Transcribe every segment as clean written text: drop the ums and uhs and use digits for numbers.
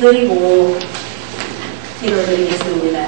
드리고 기도드리겠습니다.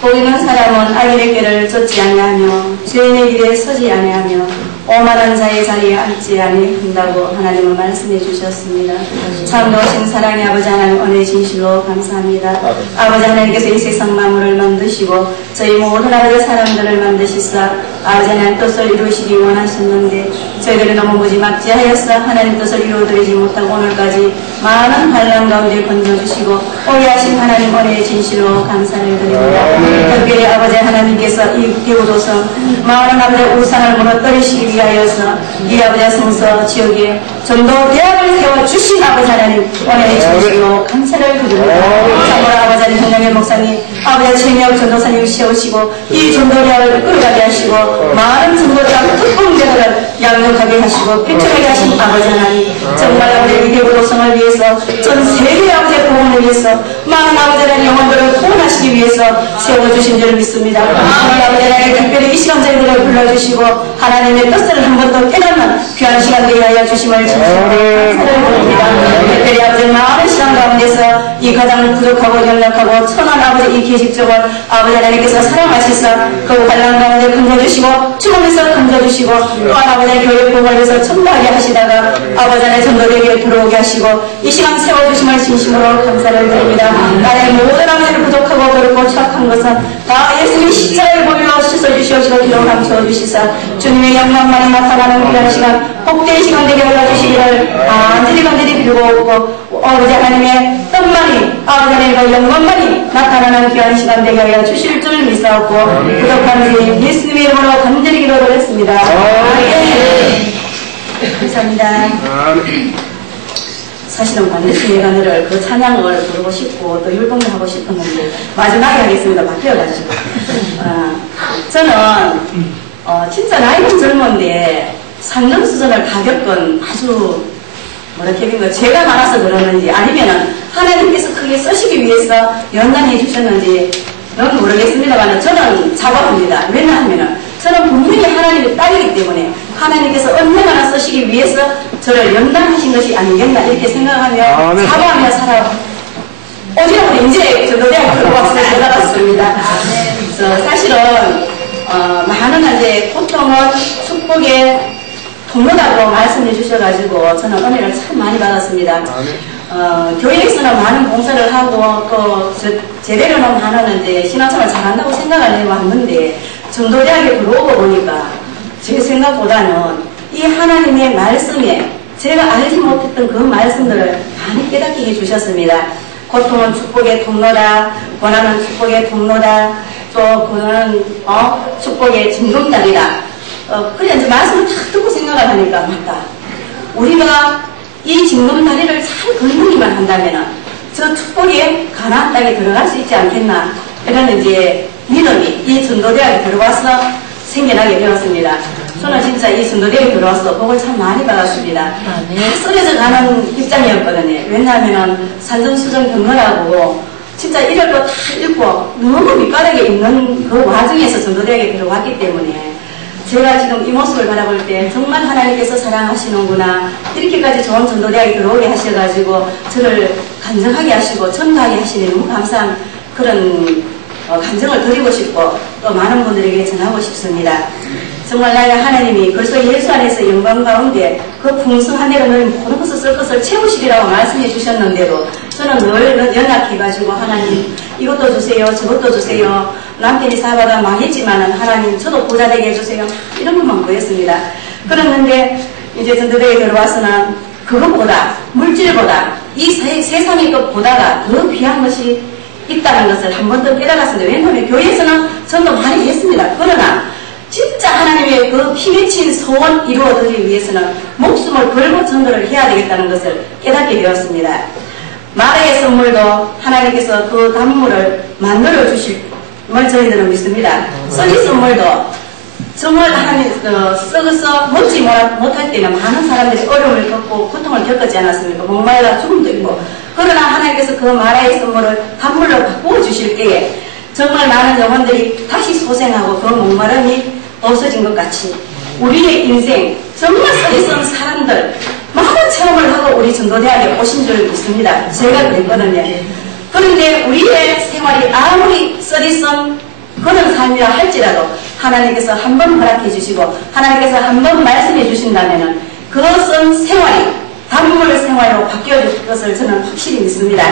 복 있는 사람은 악인의 꾀를 쫓지 아니하며 죄인의 길에 서지 아니하며 오만한 자의 자리에 앉지 아니한다고 하나님은 말씀해 주셨습니다. 참 좋으신 사랑의 아버지 하나님, 은혜의 진실로 감사합니다. 아버지 하나님께서 이 세상 만물을 만드시고 저희 모든 아버지 사람들을 만드시사 아버지 하나님 뜻을 이루시기 원하셨는데 저희들이 너무 무지막지하여서 하나님 뜻을 이루어드리지 못하고 오늘까지 많은 환난 가운데 건져주시고 오게 하신 하나님 은혜의 진실로 감사를 드립니다. 특별히 아버지 하나님께서 이 대우도성 많은 아버지 우상을 무너뜨리시기 위하여서 이 아버지 성서 지역에 전도 대학을 세워주신 아버지 하나님 은혜의 진실로 감사를 드립니다. 참으로 아버지 하나님 현영의 목사님 아버지 최미혁 전도사님 세우시고 이 전도 대학을 끌어가게 하시고 많은 전도자 특공대들을 양육하게 하시고 팽창하게 하신 아버지 하나님, 정말 아버지 이 대우도성을 위해서 전 세계 아버지의 복음을 위해서 많은 아버지 하나님 영혼들을 구원하시기 위해서 세워주신 줄 믿습니다. 오늘 아버지 하나님 특별히 이 시간 저희들을 불러주시고 하나님의 뜻을 한 번 더 깨닫는 귀한 시간 되게 하여 주심을 진심으로 감사를 드립니다. 특별히 아버지 많은 시간 가운데서 이 가장 부족하고 연약하고 천한 아버지 이 계집종을 아버지 하나님께서 사랑하시사 그 환난 가운데 건져주시고 주님께서 건져주시고 또한 아버지 교회 복음을 위해서 전도하게 하시다가 아버지 하나님 전도되게 들어오게 하시고 이 시간 세워주심을 진심으로 감사를 드립니다. 나의 모든 아버지를 부족하고 그렇고 취약한 것은 다 예수님이 십자가에 보여 씻어주시옵시고 기도 감춰주시사 주님의 영광만이 나타나는 귀한 시간 복된 시간 되게 올려주시기를 간절히 빌고 아버지 하나님의 뜻만이 아버지 하나님의 영광만이 나타나는 귀한 시간 되게 하여 주실 줄 믿사옵고 부족한 주님 예수님의 이름으로 간절히 기도를 했습니다. 감사합니다. 사실은 반드시 내가 너를 그 찬양을 부르고 싶고 또 율동도 하고 싶었는데 마지막에 하겠습니다. 바뀌어가지고 저는 진짜 나이는 젊은데 상념수전을 다 겪은 아주 뭐랄까 죄가 많아서 그러는지 아니면은 하나님께서 크게 쓰시기 위해서 연단해 주셨는지 는 모르겠습니다만 저는 자부합니다. 왜냐하면은 저는 분명히 하나님의 딸이기 때문에 하나님께서 언젠가나 쓰시기 위해서 저를 연단하신 것이 아니겠나 이렇게 생각하며 자부하며 살아 오지랖으로 이제 전도대학을 들어와서 살아갔습니다. 사실은 많은 이제 고통은 축복의 통로라고 말씀해 주셔가지고 저는 은혜를 참 많이 받았습니다. 교회에서는 많은 봉사를 하고 또 제대로는 하는데 신앙생활 잘한다고 생각을 하고 왔는데 전도대학에 들어오고 보니까 제 생각보다는 이 하나님의 말씀에 제가 알지 못했던 그 말씀들을 많이 깨닫게 해주셨습니다. 고통은 축복의 통로다, 고난은 축복의 통로다, 또 고난은 축복의 징검다리다. 그래 이제 말씀을 다 듣고 생각을 하니까 맞다. 우리가 이 징검다리를 잘 건너기만 한다면은 저 축복의 가나안 땅에 들어갈 수 있지 않겠나, 이런 이제 믿음이 이 전도대학에 들어와서 생겨나게 되었습니다. 저는 진짜 이 전도대학에 들어와서 복을 참 많이 받았습니다. 쓰러져 가는 입장이었거든요. 왜냐하면 산전수전 경건하고 진짜 이럴 거 다 읽고 너무 밑바닥에 있는 그 와중에서 전도대학에 들어왔기 때문에 제가 지금 이 모습을 바라볼 때 정말 하나님께서 사랑하시는구나, 이렇게까지 좋은 전도대학에 들어오게 하셔가지고 저를 간증하게 하시고 전도하게 하시니 너무 감사한 그런 감정을 드리고 싶고 또 많은 분들에게 전하고 싶습니다. 정말 나의 하나님이 벌써 예수 안에서 영광 가운데 그 풍성한 대로 너희 모든 것을 쓸 것을 채우시리라고 말씀해 주셨는데도 저는 늘 연락해가지고 하나님 이것도 주세요, 저것도 주세요, 남편이 사업하다 망했지만은 하나님 저도 부자 되게 해주세요, 이런 것만 구했습니다. 그랬는데 이제 전도대에 들어와서는 그것보다, 물질보다 이 세상의 것보다가 더 귀한 것이 있다는 것을 한 번 더 깨달았습니다. 왜냐하면 교회에서는 전도 많이 했습니다. 그러나 진짜 하나님의 그 피맺힌 소원 이루어드리기 위해서는 목숨을 걸고 전도를 해야 되겠다는 것을 깨닫게 되었습니다. 마라의 선물도 하나님께서 그 단물을 만들어 주실 걸 저희들은 믿습니다. 써니 선물도 정말 하나님 썩어서 먹지 못할 때는 많은 사람들이 어려움을 겪고 고통을 겪었지 않았습니까? 목말라 죽음도 있고. 그러나 하나님께서 그 마라의 선물을 단물로 바꾸어 주실 때에 정말 많은 영혼들이 다시 소생하고 그 목마름이 없어진 것 같이 우리의 인생 정말 쓰리쓴 사람들 많은 체험을 하고 우리 전도대학에 오신 줄 믿습니다. 제가 그랬거든요. 그런데 우리의 생활이 아무리 쓰리쓴 그런 삶이라 할지라도 하나님께서 한 번 허락해 주시고 하나님께서 한 번 말씀해 주신다면 그것은 생활이 단물 생활로 바뀌어질 것을 저는 확실히 믿습니다.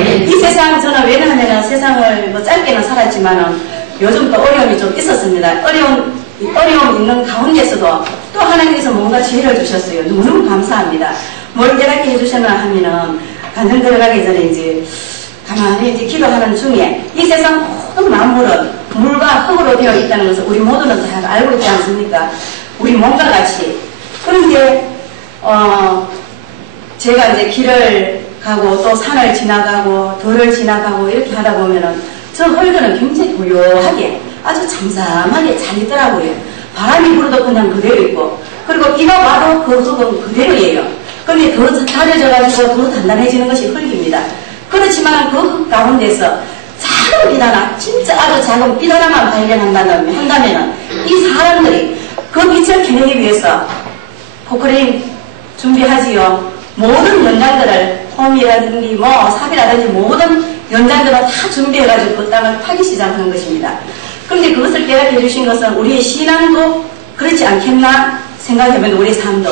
이 세상 저는 왜냐하면 세상을 뭐 짧게는 살았지만은 요즘 또 어려움이 좀 있었습니다. 어려움 있는 가운데서도 또 하나님께서 뭔가 지혜를 주셨어요. 너무너무 감사합니다. 뭘 깨닫게 해주셨나 하면은 간증 들어가기 전에 이제 가만히 이제 기도하는 중에 이 세상 모든 만물은 물과 흙으로 되어 있다는 것을 우리 모두는 잘 알고 있지 않습니까? 우리 몸과 같이. 그런데 제가 이제 길을 가고 또 산을 지나가고 들을 지나가고 이렇게 하다 보면은 저 흙은 굉장히 고요하게 아주 잠잠하게 잘 있더라고요. 바람이 불어도 그냥 그대로 있고 그리고 비가 와도 그 흙은 그대로예요. 그런데 더 다져져가지고 더 단단해지는 것이 흙입니다. 그렇지만 그 흙 가운데서 작은 비단아, 진짜 아주 작은 비단아만 발견한다면 이 사람들이 그 빛을 캐내기 위해서 포크레인 준비하지요. 모든 연장들을 홈이라든지 뭐 삽이라든지 모든 연장들을 다 준비해가지고 그 땅을 파기 시작하는 것입니다. 그런데 그것을 깨닫게 해주신 것은 우리의 신앙도 그렇지 않겠나 생각해보면 우리의 삶도.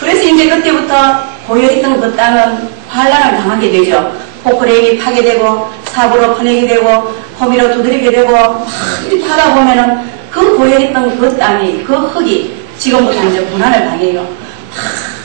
그래서 이제 그때부터 고여있던 그 땅은 환란을 당하게 되죠. 포크레인이 파괴되고 삽으로 퍼내게 되고 호미로 두드리게 되고 막 이렇게 하다 보면은 그 고여있던 그 땅이 그 흙이 지금부터 이제 고난을 당해요.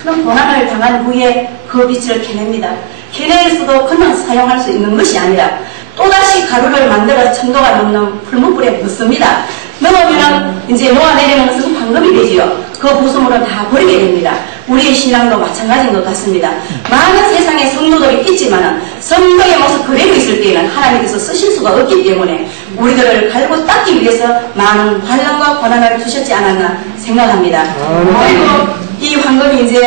그런 고난을 당한 후에 그 빛을 캐냅니다. 캐내에서도 그냥 사용할 수 있는 것이 아니라 또다시 가루를 만들어 천도가 넘는 풀무불에 넣습니다. 넣으면 이제 녹아내리는 것은 황금이 되지요. 그 부수물은 다 버리게 됩니다. 우리의 신앙도 마찬가지인 것 같습니다. 많은 세상의 성도들이 있지만 성도의 모습 그대로 있을 때에는 하나님께서 쓰실 수가 없기 때문에 우리들을 갈고 닦기 위해서 많은 환난과 고난을 주셨지 않았나 생각합니다. 그리고 이 황금이 이제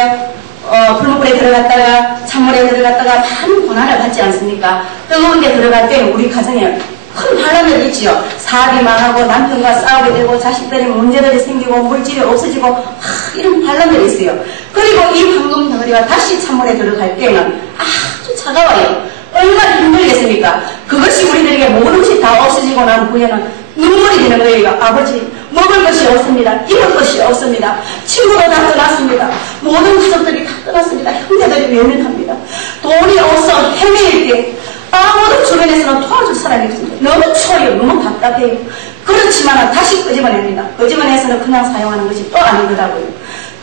풀무불에 들어갔다가 찬물에 들어갔다가 많은 고난을 받지 않습니까? 뜨거운 데 들어갈 때는 우리 가정에 큰 환란을 있지요. 사업이 망하고 남편과 싸우게 되고 자식들이 문제들이 생기고 물질이 없어지고 이런 환란들이 있어요. 그리고 이 황금 덩어리가 다시 찬물에 들어갈 때는 아주 차가워요. 얼마나 힘들겠습니까? 그것이 우리들에게 모든 것이 다 없어지고 난 후에는 눈물이 되는 거예요. 아버지, 먹을 것이 없습니다. 입을 것이 없습니다. 친구도 다 떠났습니다. 모든 가족들이 다 떠났습니다. 형제들이 외면합니다. 돈이 없어 헤매일 때 아무도 주변에서는 도와줄 사람이 없습니다. 너무 추워요. 너무 답답해요. 그렇지만 다시 끄집어냅니다. 끄집어내서는 그냥 사용하는 것이 또 아니더라고요.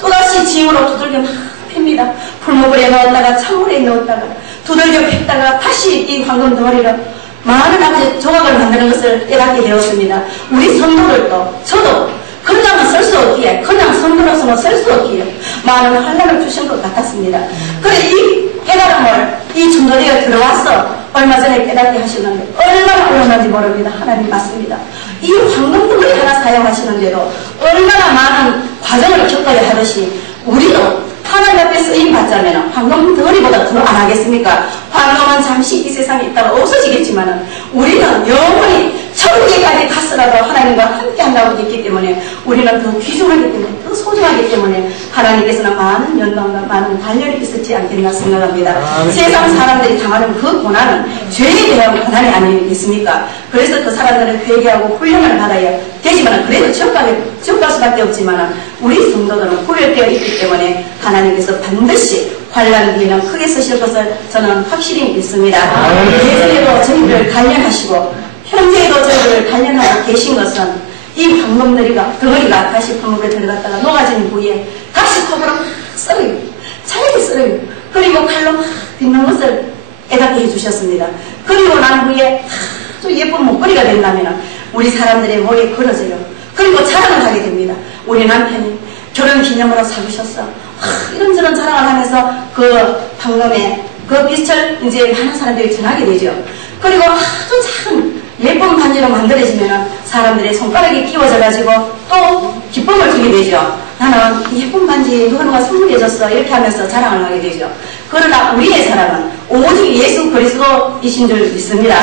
또다시 지우로 두들겨 막 팹니다. 풀무불에 넣었다가 찬물에 넣었다가 두들겨 팼다가 다시 이 황금 덩어리를 많은 아버지 조각을 만드는 것을 깨닫게 되었습니다. 우리 성도들도 저도 그냥 쓸 수 없기에 그냥 성도로서는 쓸 수 없기에 많은 환란을 주신 것 같았습니다. 그래 이 깨달음을 이 전도대에 들어와서 얼마 전에 깨닫게 하시는데 얼마나 어려운지 모릅니다. 하나님 맞습니다. 이 황금덩어리 하나 사용하시는데도 얼마나 많은 과정을 겪어야 하듯이 우리도 하나님 앞에 쓰임 받자면 황금덩어리보다 더 안 하겠습니까? 황금은 잠시 이 세상에 있다가 없어지겠지만 우리는 영원히 천국에까지 갔으라도 하나님과 함께 한다고 믿기 때문에 우리는 더 귀중하기 때문에 더 소중하기 때문에 하나님께서는 많은 연방과 많은 단련이 있었지 않겠나 생각합니다. 세상 사람들이 당하는 그 고난은 죄에 대한 고난이 아니겠습니까? 그래서 그 사람들은 회개하고 훈련을 받아야 되지만 그래도 지옥 갈 수밖에 없지만 우리 성도들은 구별되어 있기 때문에 하나님께서 반드시 환난 뒤에는 크게 쓰실 것을 저는 확실히 믿습니다. 예전에도 저희를 단련하시고 현재에도 저희를 단련하고 계신 것은 이 덩어리가 다시 풀무불에 들어갔다가 녹아지는 부위에 다시 컵으로 썰어요. 잘게 썰어요. 그리고 칼로 막 빚는 것을 깨닫게 해주셨습니다. 그리고 난 후에 아주 예쁜 목걸이가 된다면 우리 사람들의 목에 걸어져요. 그리고 자랑을 하게 됩니다. 우리 남편이 결혼 기념으로 사주셨어. 이런저런 자랑을 하면서 그 방금에 그 빛을 이제 많은 사람들이 전하게 되죠. 그리고 아주 작은 예쁜 반지로 만들어지면 사람들의 손가락이 끼워져가지고 또 기쁨을 주게 되죠. 나는 예쁜 반지 누가 선물해줬어 이렇게 하면서 자랑을 하게 되죠. 그러나 우리의 사랑은 오직 예수 그리스도이신 줄 믿습니다.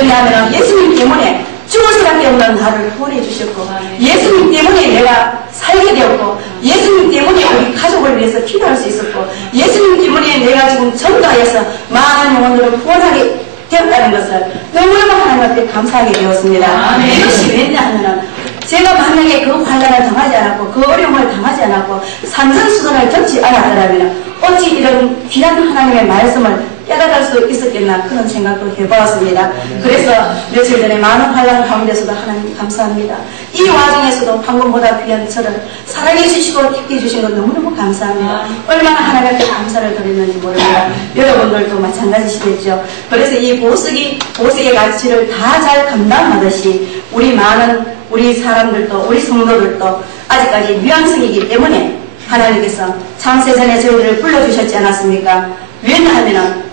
왜냐하면 예수님 때문에 죽을 수밖에 없는 나를 구원해 주셨고 예수님 때문에 내가 살게 되었고 예수님 때문에 우리 가족을 위해서 기도할 수 있었고 예수님 때문에 내가 지금 전도하여서 많은 영혼들을 구원하게 되었다는 것을 너무너무 하나님 앞에 감사하게 되었습니다. 이것이 왜냐하면 제가 만약에 그 환난을 당하지 않았고 그 어려움을 당하지 않았고 산전수전을 겪지 않았더라면 어찌 이런 귀한 하나님의 말씀을 깨달을 수 있었겠나 그런 생각도 해보았습니다. 그래서 며칠 전에 많은 환난 가운데서도 하나님 감사합니다. 이 와중에서도 방금보다 귀한 저를 사랑해 주시고 택해 주신 것 너무너무 감사합니다. 얼마나 하나님께 감사를 드리는지 모릅니다. 여러분들도 마찬가지시겠죠. 그래서 이 보석의 가치를 다 잘 감당하듯이 우리 사람들도 우리 성도들도 아직까지 미완성이기 때문에 하나님께서 창세전에 저희들을 불러주셨지 않았습니까? 왜냐하면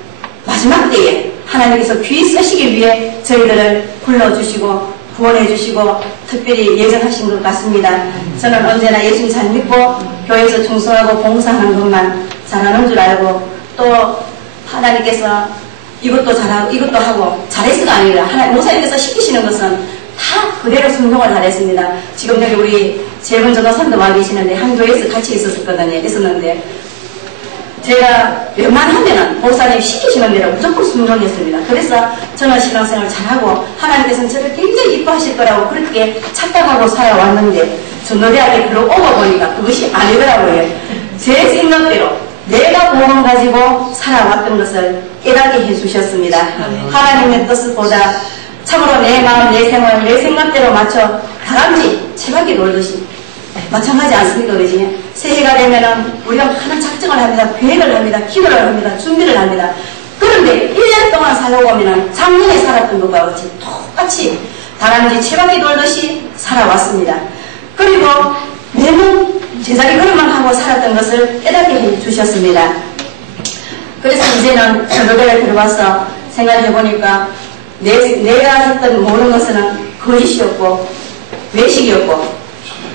마지막 때에 하나님께서 귀 쓰시기 위해 저희들을 불러주시고 구원해주시고 특별히 예정하신 것 같습니다. 저는 언제나 예수님 잘 믿고 교회에서 충성하고 봉사하는 것만 잘하는 줄 알고 또 하나님께서 이것도 잘하고 이것도 하고 잘했어가 아니라 목사님께서 시키시는 것은 다 그대로 순종을 잘했습니다. 지금 여기 우리 재분 전도사님도 와 계시는데 한 교회에서 같이 있었는데 제가 웬만하면은 목사님 시키시는 대로 무조건 순종했습니다. 그래서 저는 신앙생활 잘하고 하나님께서는 저를 굉장히 이뻐하실 거라고 그렇게 착각하고 살아왔는데 전도대학에 들어오고 보니까 그것이 아니더라고요. 제 생각대로 내가 복음 가지고 살아왔던 것을 깨닫게 해주셨습니다. 하나님의 뜻을 보다 참으로 내 마음, 내 생활, 내 생각대로 맞춰 다람쥐 채바퀴 놀듯이 마찬가지 않습니까? 그지? 새해가 되면은 우리가 많은 작정을 합니다. 계획을 합니다. 기도를 합니다. 준비를 합니다. 그런데 1년 동안 살아보면은 작년에 살았던 것과 같이 똑같이 다람쥐 채바퀴 돌듯이 살아왔습니다. 그리고 매번 제자리 걸음만 하고 살았던 것을 깨닫게 해주셨습니다. 그래서 이제는 전도대에 들어와서 생각해보니까 내가 했던 모든 것은 거짓이었고 외식이었고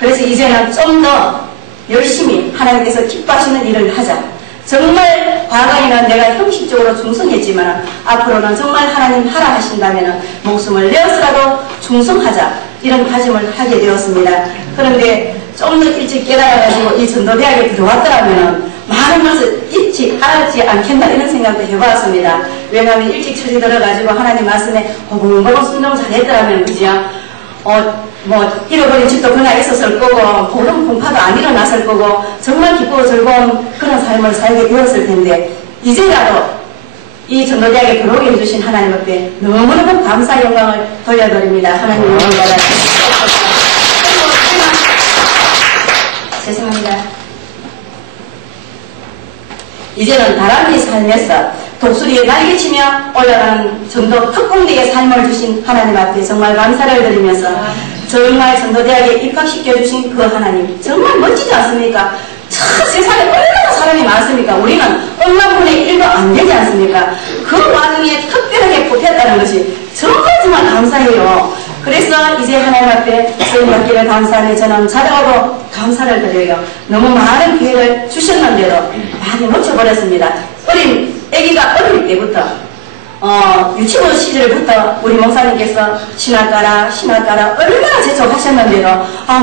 그래서 이제는 좀 더 열심히 하나님께서 기뻐하시는 일을 하자. 정말 과거에는 내가 형식적으로 충성했지만 앞으로는 정말 하나님 하라 하신다면 목숨을 내어서라도 충성하자. 이런 다짐을 하게 되었습니다. 그런데 좀 더 일찍 깨달아가지고 이 전도대학에 들어왔더라면 많은 것을 알지 않겠나 이런 생각도 해봤습니다. 왜냐하면 일찍 처지 들어가지고 하나님 말씀에 고분고분 순종 잘했더라면 그죠? 잃어버린 집도 그날 있었을 거고 보름 공파도 안 일어났을 거고 정말 기쁘고 즐거운 그런 삶을 살게 되었을 텐데 이제라도 이 전도대학에 들어오게 해주신 하나님 앞에 너무너무 감사 영광을 돌려드립니다. 하나님 영광을 죄송합니다. 이제는 다람쥐 삶에서 독수리에 날개치며 올라가는 전도 특공대의 삶을 주신 하나님 앞에 정말 감사를 드리면서 정말 전도대학에 입학시켜주신 그 하나님 정말 멋지지 않습니까? 참 세상에 얼마나 사람이 많습니까? 우리는 얼마 분의 1도 안 되지 않습니까? 그 와중에 특별하게 보태었다는 것이 정말 감사해요. 그래서 이제 하나님 앞에 쓰임 받기를 감사하며 저는 자랑으로 감사를 드려요. 너무 많은 기회를 주셨는데도 많이 놓쳐버렸습니다. 아기가 어릴 때부터 유치원 시절부터 우리 목사님께서 신학가라 얼마나 재촉하셨는데도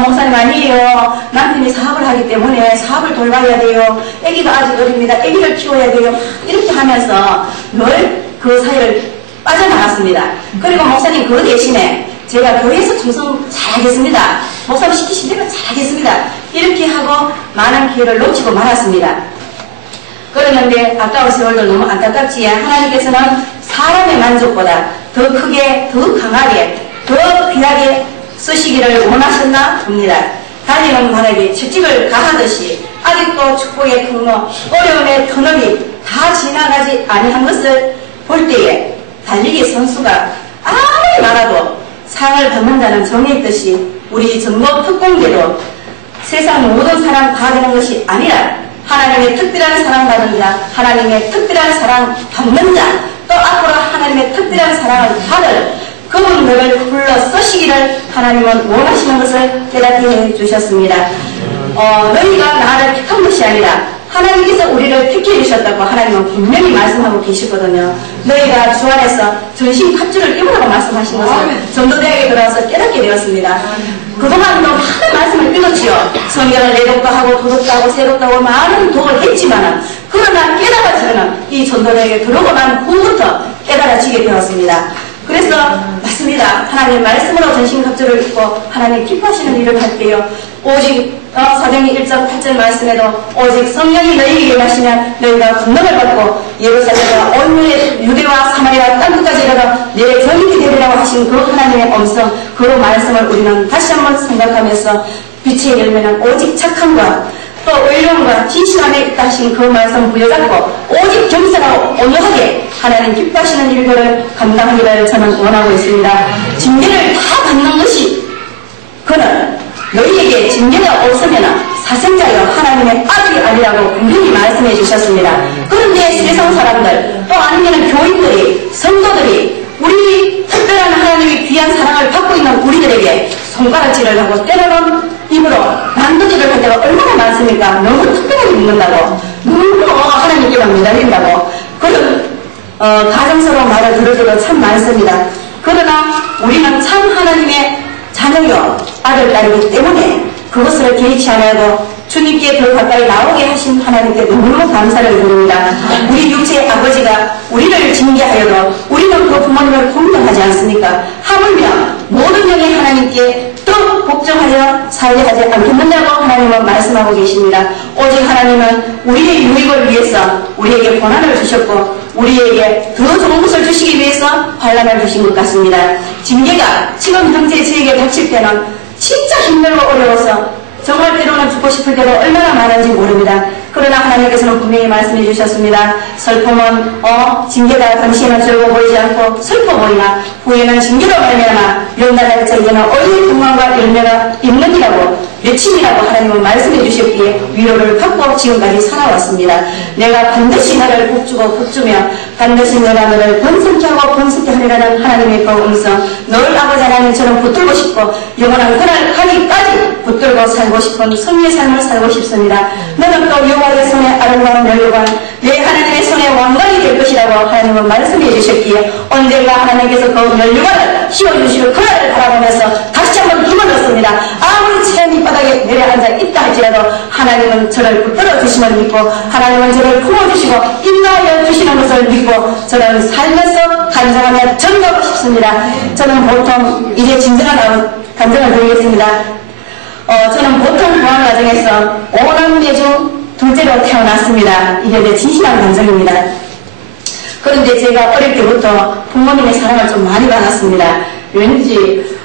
목사님 아니에요. 남편이 사업을 하기 때문에 사업을 돌봐야 돼요. 아기가 아직 어립니다. 아기를 키워야 돼요. 이렇게 하면서 늘 그 사이를 빠져나갔습니다. 그리고 목사님 그 대신에 제가 교회에서 충성 잘하겠습니다. 목사님 시키신 대로 잘하겠습니다. 이렇게 하고 많은 기회를 놓치고 말았습니다. 그러는데 아까운 세월도 너무 안타깝지에 하나님께서는 사람의 만족보다 더 크게, 더 강하게, 더 귀하게 쓰시기를 원하셨나 봅니다. 달리는 바닥에 채찍을 가하듯이 아직도 축복의 통로, 어려움의 터널이 다 지나가지 아니한 것을 볼 때에 달리기 선수가 아무리 많아도 상을 받는 자는 정해있듯이 우리 전도 특공대도 세상 모든 사람 다 되는 것이 아니라 하나님의 특별한 사랑 받는 자, 하나님의 특별한 사랑 받는 자, 또 앞으로 하나님의 특별한 사랑을 받을 그분들을 불러 쓰시기를 하나님은 원하시는 것을 깨닫게 해주셨습니다. 너희가 나를 택한 것이 아니라 하나님께서 우리를 택해 주셨다고 하나님은 분명히 말씀하고 계시거든요. 너희가 주 안에서 전신 갑주를 입으라고 말씀하신 것을 전도대학에 들어와서 깨닫게 되었습니다. 그동안 너무 많은 말씀을 읽었지요. 성경을 내독도 하고 도독도 하고 새독도 하고 많은 독을 했지만은 그러나 깨달아지는 이 전도대학에 들어오고 난 후부터 깨달아지게 되었습니다. 그래서 맞습니다. 하나님 말씀으로 전신갑주를 입고 하나님 기뻐하시는 일을 할게요. 오직 사도행전 1장 8절 말씀에도 오직 성령이 너희에게 임하시면 너희가 권능을 받고 예루살렘과 온 유대와 사마리아 땅끝까지 이르러 내 증인이 되리라고 하신 그 하나님의 음성, 그 말씀을 우리는 다시 한번 생각하면서 빛의 열매는 오직 착함과 또 의로움과 진실 안에 있다 하신 그 말씀 부여잡고 오직 겸손하고 온유하게 하나님 기뻐하시는 일들을 감당하기를 저는 원하고 있습니다. 징계를 다 받는 것이 그는 너희에게 징계가 없으면 사생자여 하나님의 아들이 아니라고 분명히 말씀해 주셨습니다. 그런데 세상 사람들 또 아니면 교인들이 성도들이 우리 특별한 하나님의 귀한 사랑을 받고 있는 우리들에게 손가락질을 하고 때로는 입으로 난도질을 할 때가 얼마나 많습니까? 너무 특별하게 믿는다고 너무 하나님께만 매달린다고 그런 가정스러운 말을 들을 때도 참 많습니다. 그러나 우리는 참 하나님의 자녀요 아들, 딸이기 때문에 그것을 개의치 않아도 주님께 더 가까이 나오게 하신 하나님께 너무너무 감사를 드립니다. 우리 육체의 아버지가 우리를 징계하여도 우리는 그 부모님을 공경하지 않습니까? 하물며 모든 영의 하나님께 또 복종하여 살게 하지 않겠느냐고 하나님은 말씀하고 계십니다. 오직 하나님은 우리의 유익을 위해서 우리에게 고난을 주셨고 우리에게 더 좋은 것을 주시기 위해서 환난을 주신 것 같습니다. 징계가 지금 현재 저에게 닥칠 때는 진짜 힘들고 어려워서 정말 때로는 죽고 싶을 때도 얼마나 많은지 모릅니다. 그러나 하나님께서는 분명히 말씀해 주셨습니다. 슬픔은 징계가 당신은 즐거워 보이지 않고 슬퍼 보이나 후에는 징계로 말미암아 연단할 적에는 어린 평강과 열매가 있느니라고 외침이라고 하나님은 말씀해 주셨기에 위로를 받고 지금까지 살아왔습니다. 내가 반드시 너를 복주고 복주며 반드시 내가 너를 번성케 하고 번성케 하리라는 하나님의 그 음성 널 아버지 하나님처럼 붙들고 싶고 영원한 그날 가기까지 붙들고 살고 싶은 성리의 삶을 살고 싶습니다. 너는 또 여호와의 손에 아름다운 멸류관 내 하나님의 손에 왕관이 될 것이라고 하나님은 말씀해 주셨기에 언젠가 하나님께서 그 멸류관을 씌워주실 그날을 바라보면서 다시 한번 힘을 얻습니다. 아무리 체험이 바닥에 내려앉아 있다 할지라도 하나님은 저를 붙들어 주심을 믿고 하나님은 저를 품어주시고 인도하여 주시는 것을 믿고 저는 살면서 간증하며 전도하고 싶습니다. 저는 보통 이제 진정한 간증을 드리겠습니다. 저는 보통 부학 과정에서 5남매 중 둘째로 태어났습니다. 이게 내 진실한 간증입니다. 그런데 제가 어릴 때부터 부모님의 사랑을 좀 많이 받았습니다. 왠지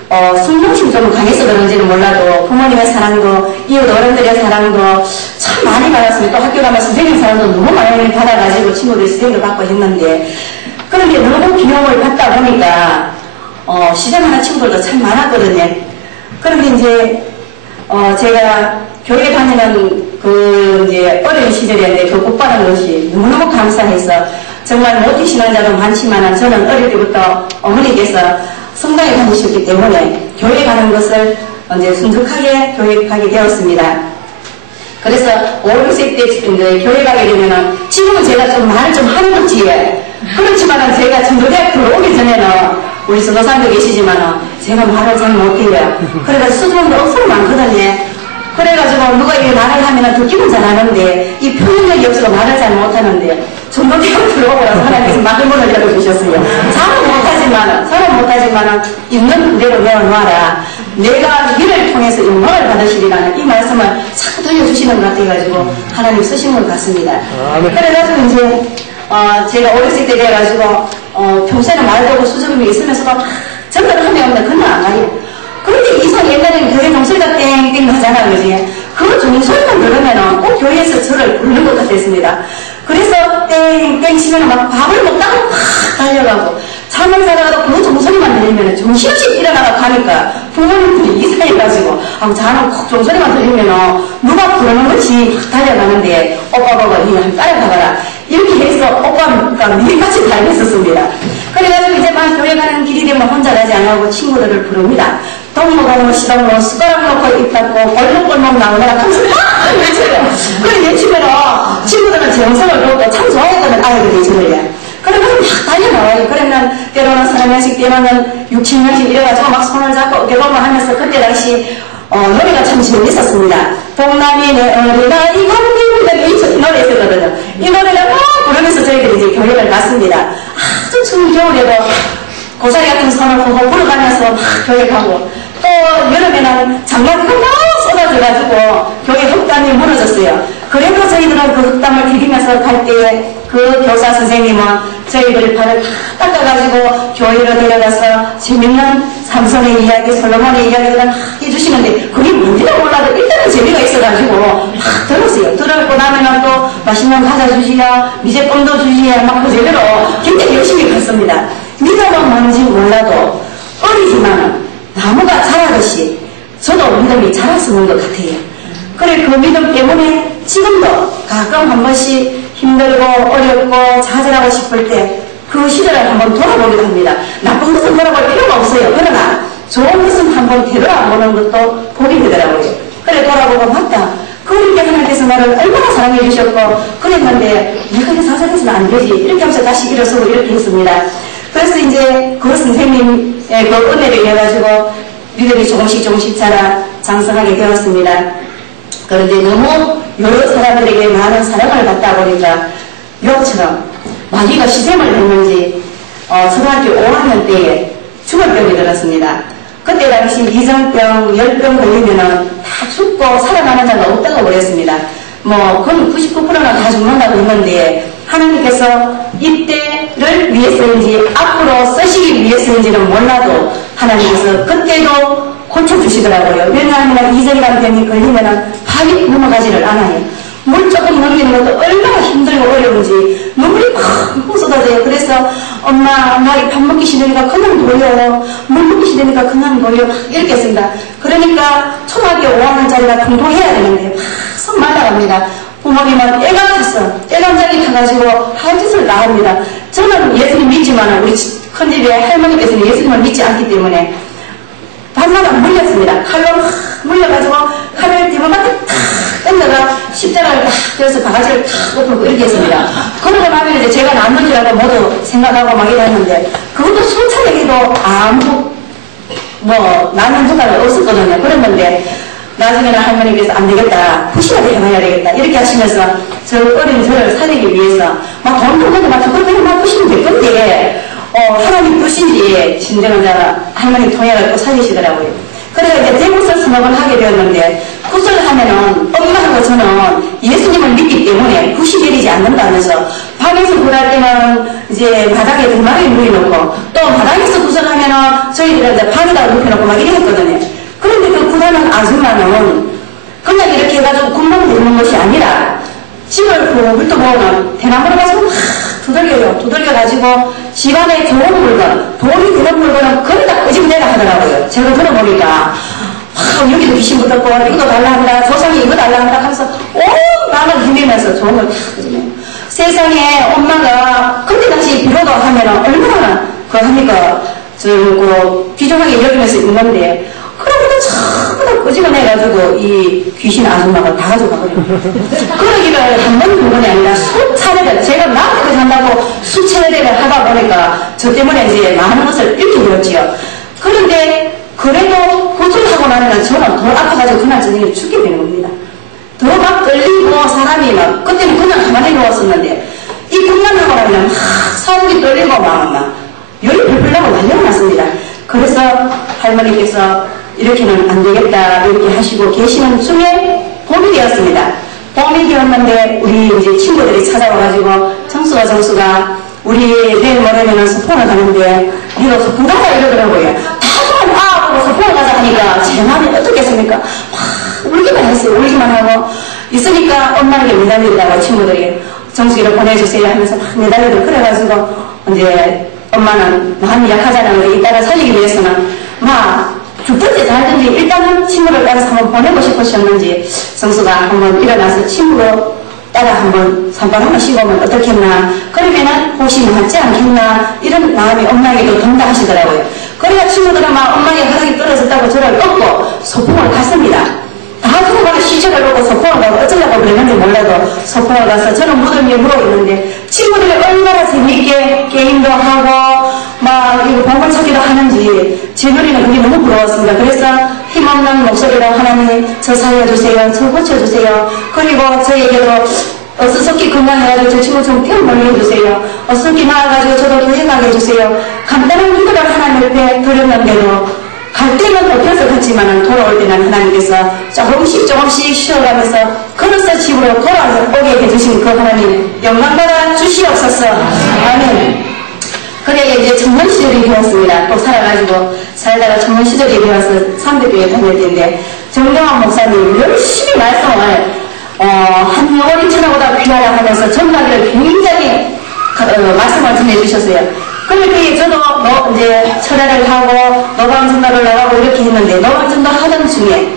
순종심 좀 강해서 그런지는 몰라도 부모님의 사랑도 이웃 어른들의 사랑도 참 많이 받았습니다. 또 학교 가면 선생님 사랑도 너무 많이 받아가지고 친구들이 선생님도 받고 했는데, 그런데 너무 비용을 받다 보니까 시장하는 친구들도 참 많았거든요. 그런데 이제 제가 교회 다니는 이제 어린 시절이었는데 그 복 받은 것이 너무너무 감사해서, 정말 모태 신앙자도 많지만 저는 어릴 때부터 어머니께서 성당에 다니셨기 때문에 교회 가는 것을 이제 순적하게 교회 가게 되었습니다. 그래서 5, 6세 때 이제 교회 가게 되면은, 지금은 제가 좀 말을 좀 하는 거지. 그렇지만은 제가 전도대학 들어오기 전에는 우리 전도사님도 계시지만은 제가 말을 잘 못해요. 그래가지고 수줍음도 억수로 많거든요. 그래가지고 누가 이렇게 말을 하면은 듣기는 잘하는데 이 표현력이 없어서 말을 잘 못하는데, 전도대학 들어오고 하나님께서 막을 문을 열어주셨어요. 잘은 못하지만은 있는 그대로 내어놓아라. 내가 이를 통해서 영광을 받으시리라는 이 말씀을 자꾸 들려주시는 것 같아가지고 하나님 쓰신 것 같습니다. 그래가지고 이제 제가 어렸을 때 돼가지고 평소에는 말도 수줍음이 있으면서도 전도를 하면 그냥 안 가요. 그런데 이상 옛날에는 교회 종소리가 땡땡 하잖아, 그지? 그 종소리만 들으면은 꼭 교회에서 저를 부르는 것 같았습니다. 그래서 땡땡 치면 막 밥을 먹다가 막 달려가고, 잠을 자다가도 그 종소리만 들리면 정신없이 일어나가 가니까 부모님들이 이상해가지고, 자는 꼭 종소리만 들리면 누가 부르는 것이 막 달려가는데, 오빠 보고 니 한번 따라가봐라. 이렇게 해서 오빠가 미리 같이 다녔었습니다. 그래가지고 이제 막 교회 가는 길이 되면 혼자 가지 않고 친구들을 부릅니다. 동무동무 시동무 숟가락 놓고 입 닫고 골목골목 나오느라 항상 막 외쳐요. 그래 외치면 친구들은 제 영상을 보고 참 좋아했다는 아이들이 저를요. 그러면 막 달려나와요. 그러면 때로는 3명씩 때로는 6, 7명씩 이래가지고 막 손을 잡고 어깨동무 하면서, 그때 당시 노래가 참 재밌었습니다. 동남이네 어린아 이건데 이 노래 있었거든요. 이 노래를 막 부르면서 저희들이 이제 교회를 갔습니다. 아주 추운 겨울에도 고사리 같은 손을 보고 불어가면서 막 교회 가고, 또 여름에는 장난기가 막 쏟아져가지고 교회 흙담이 무너졌어요. 그래도 저희들은 그 흙담을 디디면서 갈 때에 그 교사 선생님은 저희들 발을 다 닦아가지고 교회로 데려가서 재밌는 삼손의 이야기, 솔로몬의 이야기들을 막 해주시는데, 그게 뭔지는 몰라도 일단은 재미가 있어가지고 막 들었어요. 들었고 나면은 또 맛있는 과자 주시야, 미제빵도 주시야, 막 그 재미로 굉장히 열심히 갔습니다. 믿음은 뭔지 몰라도 어리지만은 나무가 자라듯이 저도 믿음이 자랐었는 것 같아요. 그래, 그 믿음 때문에 지금도 가끔 한 번씩 힘들고 어렵고 좌절하고 싶을 때 그 시절을 한번 돌아보기도 합니다. 나쁜 것은 돌아볼 필요가 없어요. 그러나 좋은 것은 한번 되돌아보는 것도 복이 되더라고요. 그래, 돌아보고 맞다. 그렇게 하나님께서 나를 얼마나 사랑해 주셨고 그랬는데 내가 좌절해서는 안 되지. 이렇게 하면서 다시 일어서고 이렇게 했습니다. 그래서 이제 그 선생님의 그 은혜를 해가지고 믿음이 조금씩 자라 장성하게 되었습니다. 그런데 너무 여러 사람들에게 많은 사랑을 받다 보니까 욕처럼 마귀가 시샘을 했는지 초등학교 5학년 때에 죽을 병이 들었습니다. 그때 당시 이전병, 열병 걸리면은 다 죽고 살아나는 자가 없다고 그랬습니다. 그건 99%나 다 죽는다고 했는데, 하나님께서 이때를 위해서인지 앞으로 쓰시기 위해서인지는 몰라도 하나님께서 그때도 고쳐주시더라고요. 왜냐하면 이전이라는 병이 걸리면은 발이 넘어가지를 않아요. 물 조금 넘기는 것도 얼마나 힘들고 어려운지 눈물이 팍 쏟아져요. 그래서 엄마, 나 밥 먹기 싫으니까 그냥 돌려, 물 먹기 싫으니까 그냥 돌려, 막 이렇게 했습니다. 그러니까 초등학교 5학년짜리가 공부해야 되는데 팍 말라갑니다. 부모님은 애가 탔어. 애감장이 타가지고 할 짓을 다 합니다. 저는 예수님 믿지만 우리 큰집에 할머니께서는 예수님을 믿지 않기 때문에 반사가 물렸습니다. 칼로 물려가지고 칼을 대문밖에 탁 던져가 십자가를 탁 그래서 바가지를 탁 엎고 이렇게 했습니다. 그러고 나면 이제 제가 남는 줄 알고 모두 생각하고 막 이랬는데, 그것도 순찰에게도 아무 나는 생각이 없었거든요. 그랬는데 나중에는 할머니께서 안 되겠다, 푸시라도 해봐야 되겠다 이렇게 하시면서 저 어린 저를 살리기 위해서 막 돈 들고 막 그렇게 막 푸시면 될 건데 하나님 푸신지 진정한 자가 할머니 통해서 또 살리시더라고요. 그래서 이제 대구설 선언을 하게 되었는데, 구설을 하면은 엄마하고 저는 예수님을 믿기 때문에 굿이 내리지 않는다면서 방에서 구할 때는 이제 바닥에 등막에 물이 넣고 또 바닥에서 구설하면은 저희들은 이제 방에다가 눕혀놓고 막 이래 했거든요. 그런데 그 구하는 아줌마는 그냥 이렇게 해가지고 굽만 내는 것이 아니라 집을 훑어보면 대나무로 가서 막 두들겨요. 두들겨가지고 집안에 좋은 물건, 돈이 되는 물건은 거기다 끄집어내라 하더라고요. 제가 들어보니까 여기도 귀신 붙었고 이것도 달라 합니다. 조상이 이거 달라 합니다 하면서 온 마음을 힘내면서 좋은 걸 다 끄집어내요. 세상에 엄마가 그때 당시 비로도 하면은 얼마나 그 합니까? 귀중하게 여기면서 있는 건데 그러고도 전부 다 끄집어내가지고 이 귀신 아줌마가 다 가져가거든요. 그러기를 한 번, 두 번이 아니라 수차례를, 제가 나한테 한다고 수차례를 하다 보니까 저 때문에 이제 많은 것을 잃게 되었지요. 그런데 그래도 호출하고 나면 저는 더 아파가지고 그날 저녁에 죽게 되는 겁니다. 더 막 떨리고 사람이 막, 그때는 그냥 가만히 누웠었는데 이 끝나고 나면 막 사람이 떨리고 막 열이 불불 나고 난리가 났습니다. 그래서 할머니께서 이렇게는 안 되겠다 이렇게 하시고 계시는 중에 봄이 되었습니다. 봄이 되었는데 우리 이제 친구들이 찾아와가지고 정수가 우리 내일 모레면은 소풍을 가는데 니도 소풍 가자 이러더라고요. 다들 하고 소풍을 가자 하니까 제 마음이 어떻겠습니까? 막 울기만 했어요. 울기만 하고 있으니까 엄마에게 매달리더라고 친구들이 정수기를 보내주세요 하면서 막 매달리고 그래가지고 이제 엄마는 마음이 약하잖아요. 이따가 살리기 위해서는 막 죽든지 살든지 일단은 친구를 따라서 한번 보내고 싶으셨는지 정수가 한번 일어나서 친구로 따라 한번 산발 한번 씹으면 어떻겠나 그러면은 혹시 낫지 않겠나 이런 마음이 엄마에게도 든다 하시더라고요. 그래야 친구들은 막 엄마의 허락이 떨어졌다고 저를 업고 소풍을 갔습니다. 다 소풍을 시절을 보고 소풍을 가고 어쩌려고 그랬는지 몰라도 소풍을 가서 저는 무덤 위에 누워있는데 친구들이 얼마나 재미있게 게임도 하고 막 이거 보물찾기도 하는지 제 눈에는 그게 너무 부러웠습니다. 그래서 힘없는 목소리로 하나님 저 살려주세요. 저 고쳐주세요. 그리고 저에게도 어수석기 건강해가지고 저 친구 좀 병 멀리 해주세요. 어수석기 나와가지고 저도 도생하게 해주세요. 간단한 기도를 하나님 옆에 드렸는데도 갈 때는 덮여서 갔지만 돌아올 때는 하나님께서 조금씩 쉬어가면서 걸어서 집으로 돌아오게 해주신 그 하나님 영광받아 주시옵소서. 아멘. 그래 이제 청년 시절이 되었습니다. 또 살다가 청년 시절이 되어서 상대교회 다녔는데 정경환 목사님 열심히 말씀을 한 영혼이 천하보다 귀하라 하면서 전하기를 굉장히 말씀을 전해주셨어요. 그런데 저도 이제 철회를 하고 노방전도를 나가고 이렇게 했는데 노방전도 하던 중에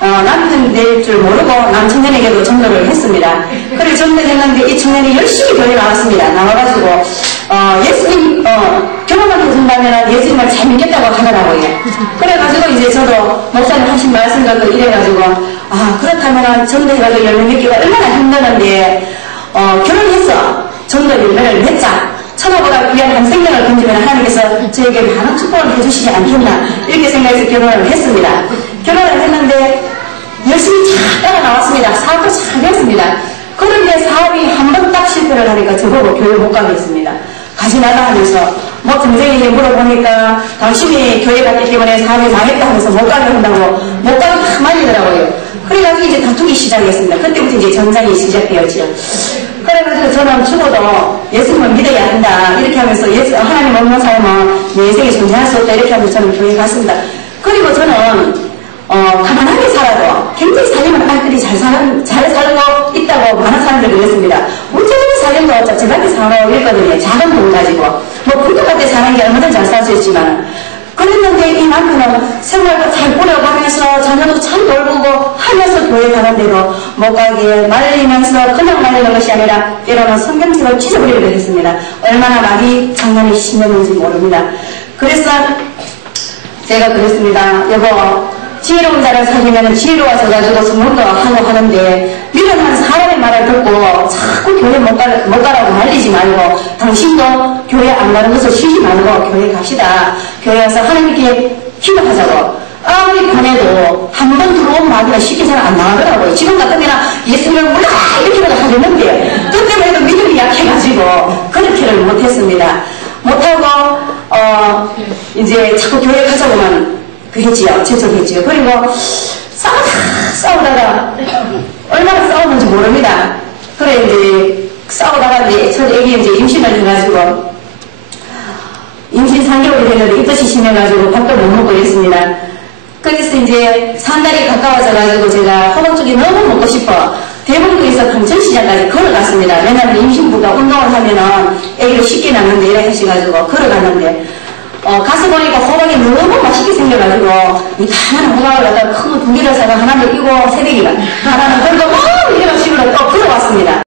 남편 될 줄 모르고 남청년에게도 전도를 했습니다. 그래 전도했는데 이 청년이 열심히 교회 나왔습니다. 나와가지고 예수님 결혼만 해준다면 예수님을 잘 믿겠다고 하더라고요. 그래가지고 이제 저도 목사님 하신 말씀과 이래가지고 그렇다면 전도해가지고 열매 맺기가 얼마나 힘드는데 결혼해서 전도 열매를 맺자. 천하보다 귀한 한 생명을 건지면 하나님께서 저에게 많은 축복을 해주시지 않겠나 이렇게 생각해서 결혼을 했습니다. 결혼을 했는데 열심히 잘 따라 나왔습니다. 사업도 잘 됐습니다. 그런데 사업이 한 번 딱 실패를 하니까 저보고 교회 못 가겠습니다. 가지 말라 하면서 뭐 동생이 물어보니까 당신이 교회 갔기 때문에 사업이 망했다 하면서 못 가게 한다고 못 가게 다 말리더라고요. 그래가지고 이제 다투기 시작했습니다. 그때부터 이제 전쟁이 시작되었죠. 그래가지고 저는 죽어도 예수님을 믿어야 한다 이렇게 하면서 하나님 없는 삶은 내 인생에 존재할 수 없다 이렇게 하면서 저는 교회에 갔습니다. 그리고 저는 가만하게 살아도 굉장히 살림을 빨리 잘 살고 있다고 많은 사람들이 그랬습니다. 우체국에 살림도 제가 사고 있거든요. 작은 돈 가지고 뭐 불도같이 사는 게 얼마든지 잘 살 수 있지만 그랬는데 이 남편은 생활도 잘 꾸려가면서 자녀도 참 돌보고 하면서 교회 가는 대로 못 가게 말리면서 그냥 말리는 것이 아니라 때로는 성경책을 찢어버리기도 했습니다. 얼마나 마귀 장난이 심했는지 모릅니다. 그래서 제가 그랬습니다. 여보 지혜로운 자를 사귀면 지혜로워서 가지고 성공도 하고 하는데 미련한 사람의 말을 듣고 자꾸 교회 못 가라고 말리지 말고 당신도 교회 안 가는 것을 쉬지 말고 교회 갑시다. 교회 와서 하나님께 기도하자고. 아무리 보내도 한 번 들어온 마귀가 쉽게 잘 안 나가더라고요. 지금 같으면 예수님을 몰라 이렇게라도 하겠는데 그때만 해도 믿음이 약해가지고 그렇게를 못했습니다. 못하고 이제 자꾸 교회 가자고만 했지요. 재촉했지요. 그리고 싸우다가 얼마나 싸우는지 모릅니다. 그래 이제 싸우다가 이제 첫 애기 이제 임신을 해가지고 임신 3개월이 됐는데 입덧이 심해가지고 밥도 못 먹고 이랬습니다. 그래서 이제 3달이 가까워져가지고 제가 허벅죽이 너무 먹고 싶어 대봉동에서 강천시장까지 걸어갔습니다. 왜냐면 임신부가 운동을 하면은 애기를 쉽게 낳는데 이래 하셔가지고 걸어갔는데 가서 보니까 호박이 너무 맛있게 생겨가지고 이 다양한 호박을 갖다가 큰 거 2개를 사가 하나는 이고 새내기가 하나는 걸고 이런 식으로 또 걸어왔습니다.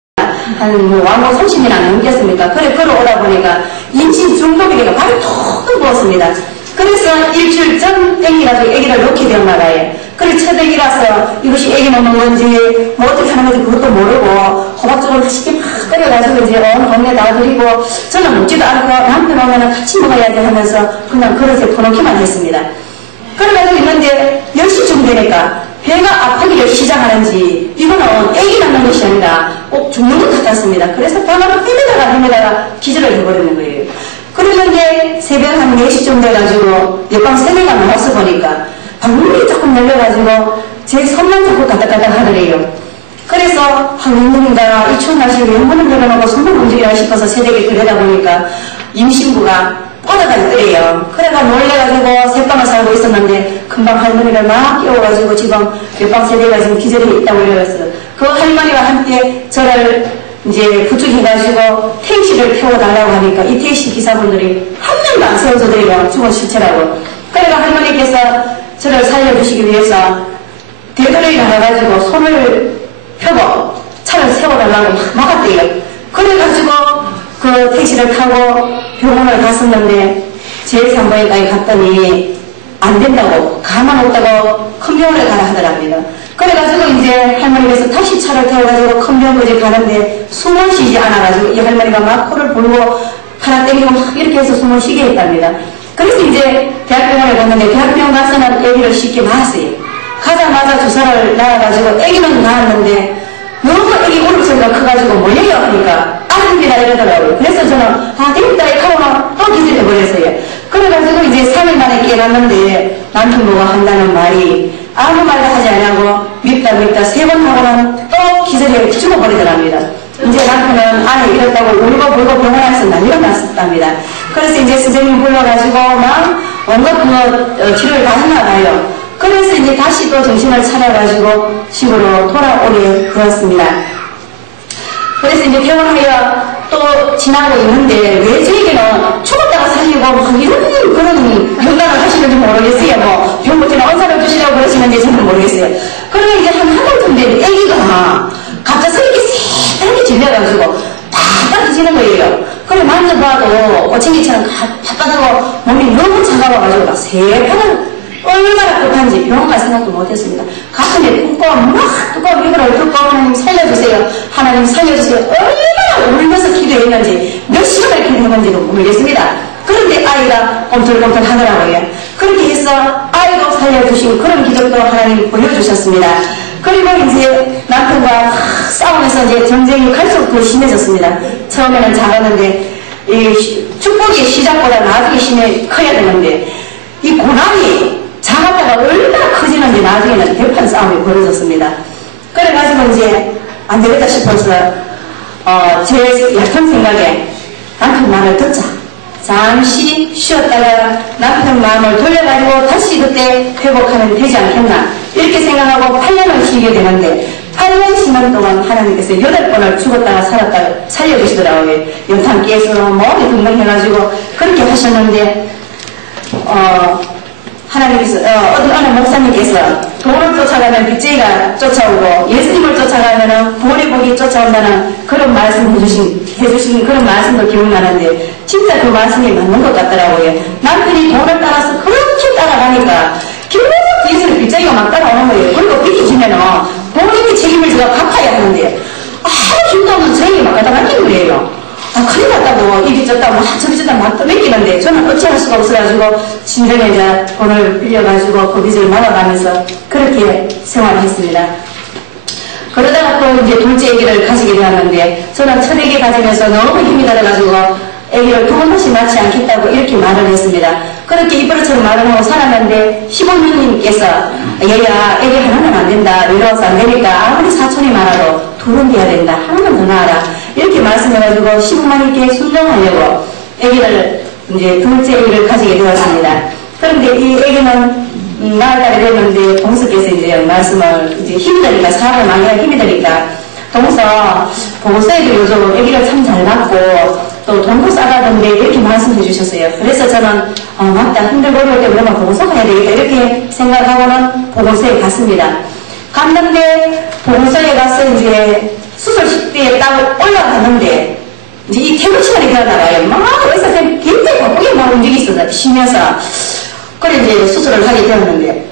한 왕복 30년 안 넘겼습니까? 그래 걸어오다 보니까 임신 중독이가 발이 톡 부었습니다. 그래서 일주일 전 땡기가지고 애기를 놓게 되었나 봐요. 그래 첫 애기라서 이것이 애기 먹는 건지 뭐 어떻게 하는 건지 그것도 모르고 호박죽을 맛있게 막 끓여가지고 이제 온 동네 다 드리고 저는 먹지도 않고 남편 오면 같이 먹어야지 하면서 그냥 그릇에 퍼놓기만 했습니다. 그래가지고 있는데 10시쯤 되니까 배가 아프기를 시작하는지 이거는 애기 낳는 것이 아니라 죽는 것 같았습니다. 그래서 바로 헤매다가 기절을 해버리는 거예요. 그러는데 새벽 한 4시쯤 돼가지고 옆방 세대가 나와서 보니까 방문이 조금 열려가지고 제 손만 잡고 가닥가닥 하더래요. 그래서 웬일인가 이 추운 날씨에 왜 문을 열어놓고 손만 움직이나 싶어서 새벽에 들여다보니까 임신부가 뻗어가 있더래요. 그래가 놀래가지고 새방을 살고 있었는데 금방 할머니를 막 깨워가지고 지금 옆방 세대가 지금 기절해 있다고 이래서 그 할머니와 함께 저를 이제 부축해가지고 택시를 태워달라고 하니까 이 택시 기사분들이 한 명도 안 세워줘더래요. 죽은 실체라고. 그래가 할머니께서 저를 살려주시기 위해서 대도리를 나가가지고 손을 펴고 차를 세워달라고 막 막았대요. 그래가지고 그 택시를 타고 병원을 갔었는데 제3번에까지 갔더니 안 된다고 가만 없다고 큰 병원에 가라 하더랍니다. 그래가지고 이제 할머니께서 다시 차를 태워가지고 큰 병원까지 가는데 숨을 쉬지 않아가지고 이 할머니가 막 코를 불고 팔아 땡기고 막 이렇게 해서 숨을 쉬게 했답니다. 그래서 이제 대학병원에 갔는데 대학병원 가서는 아기를 쉽게 낳았어요. 가자마자 주사를 놔가지고 아기는 낳았는데 너무 아기 울음소리가 커가지고 뭐예요? 하니까 아름비라 이러더라고요. 그래서 저는 되겠다 이카오나 또 기절해버렸어요. 그래가지고 이제 3일 만에 깨어났는데 남편보고 한다는 말이 아무 말도 하지 않고 밉다 3번 하고는 또 기절해 죽어버리더랍니다. 이제 남편은 안에 이랬다고 울고불고 병원에서 난리가 났었답니다. 그래서 이제 선생님 불러가지고 막 온갖 치료를 다 했나 봐요. 그래서 이제 다시 또 정신을 차려가지고 집으로 돌아오게 되었습니다. 그래서 이제 병원하여 또 지나고 있는데 왜 저에게는 죽었다가 살리고 막 이런 그런 연단을 하시는지 모르겠어요. 뭐 병원에는 언사를 주시라고 그러시는지 저는 모르겠어요. 그러면 이제 한 달쯤 된 애기가 갑자기 이렇게 새하게 질려가지고 팍 떨어지는 거예요. 그래 만져봐도 꼬챙이처럼 팥팥하고 몸이 너무 차가워가지고 막 새파란 얼마나 급한지 병원 갈 생각도 못했습니다. 가슴에 뚜껑 막 뚜껑 이거를 뚫고 하나님 살려주세요. 하나님 살려주세요. 얼마나 울면서 기도했는지 몇 시간을 기도했는지도 모르겠습니다. 그런데 아이가 꼼틀꼼틀 하더라고요. 그렇게 해서 아이도 살려주신 그런 기적도 하나님 보여주셨습니다. 그리고 이제 남편과 싸우면서 이제 전쟁이 갈수록 더 심해졌습니다. 처음에는 작았는데 이 축복의 시작보다 나중에 커야 되는데 이 고난이 작았다가 얼마나 커지는지 나중에는 대판 싸움이 벌어졌습니다. 그래가지고 이제 안 되겠다 싶어서 제 약한 생각에 남편 말을 듣자. 잠시 쉬었다가 남편 마음을 돌려가지고 다시 그때 회복하면 되지 않겠나 이렇게 생각하고 8년을 쉬게 되는데 8년 쉬는 동안 하나님께서 8번을 죽었다가 살았다가 살려주시더라고요. 연탄기에서 몸이 등등해가지고 그렇게 하셨는데 하나님께서 어느 목사님께서 돈을 쫓아가면 빚쟁이가 쫓아오고 예수님을 쫓아가면 부모의 복이 쫓아온다는 그런 말씀 해주신 그런 말씀도 기억나는데 진짜 그 말씀이 맞는 것 같더라고요. 남편이 돈을 따라서 그렇게 따라가니까 계속 뒤에서는 빚쟁이가 막 따라오는 거예요. 그리고 빚이 지면은 본인이 책임을 져서 갚아야 하는데 아무 힘도 없는 저에게 막 갖다 맡기는 거예요. 큰일 났다고 이리 졌다고 저리 졌다고 막 떠맡기는데 저는 어찌할 수가 없어가지고 진정에 이제 돈을 빌려가지고 그 빚을 막아가면서 그렇게 생활했습니다. 그러다가 또 이제 둘째 아기를 가지게 되었는데 저는 첫 아기 가지면서 너무 힘이 들어가지고 아기를 2번 다시 낳지 않겠다고 이렇게 말을 했습니다. 그렇게 이버릇처럼 말을 하고 살았는데 15년님께서 얘야 아기 하나는 안 된다. 이러서 안 되니까 아무리 사촌이 많아도 2번 돼야 된다. 하나만 더 낳아라. 이렇게 말씀해가지고 시부모님께 순종하려고 아기를 이제 둘째 아기를 가지게 되었습니다. 그런데 이 아기는 4달이 됐는데 동서께서 이제 말씀을 이제 힘이 드니까 사람을 많이 할 힘이 드니까 동서 보고서에도 요즘 아기를 참 잘 낳고 또 돈도 싸가던데 이렇게 말씀해 주셨어요. 그래서 저는 맞다, 힘들고 어려울 때 그러면 보고서 가야 되겠다 이렇게 생각하고는 보고서에 갔습니다. 갔는데 보고서에 가서 이제 수술식대에 딱 올라갔는데 이제 이 퇴근 시간이 되었나봐요. 막 의사 선생님 굉장히 바쁘게 막 움직이셔서 쉬면서 그래 이제 수술을 하게 되었는데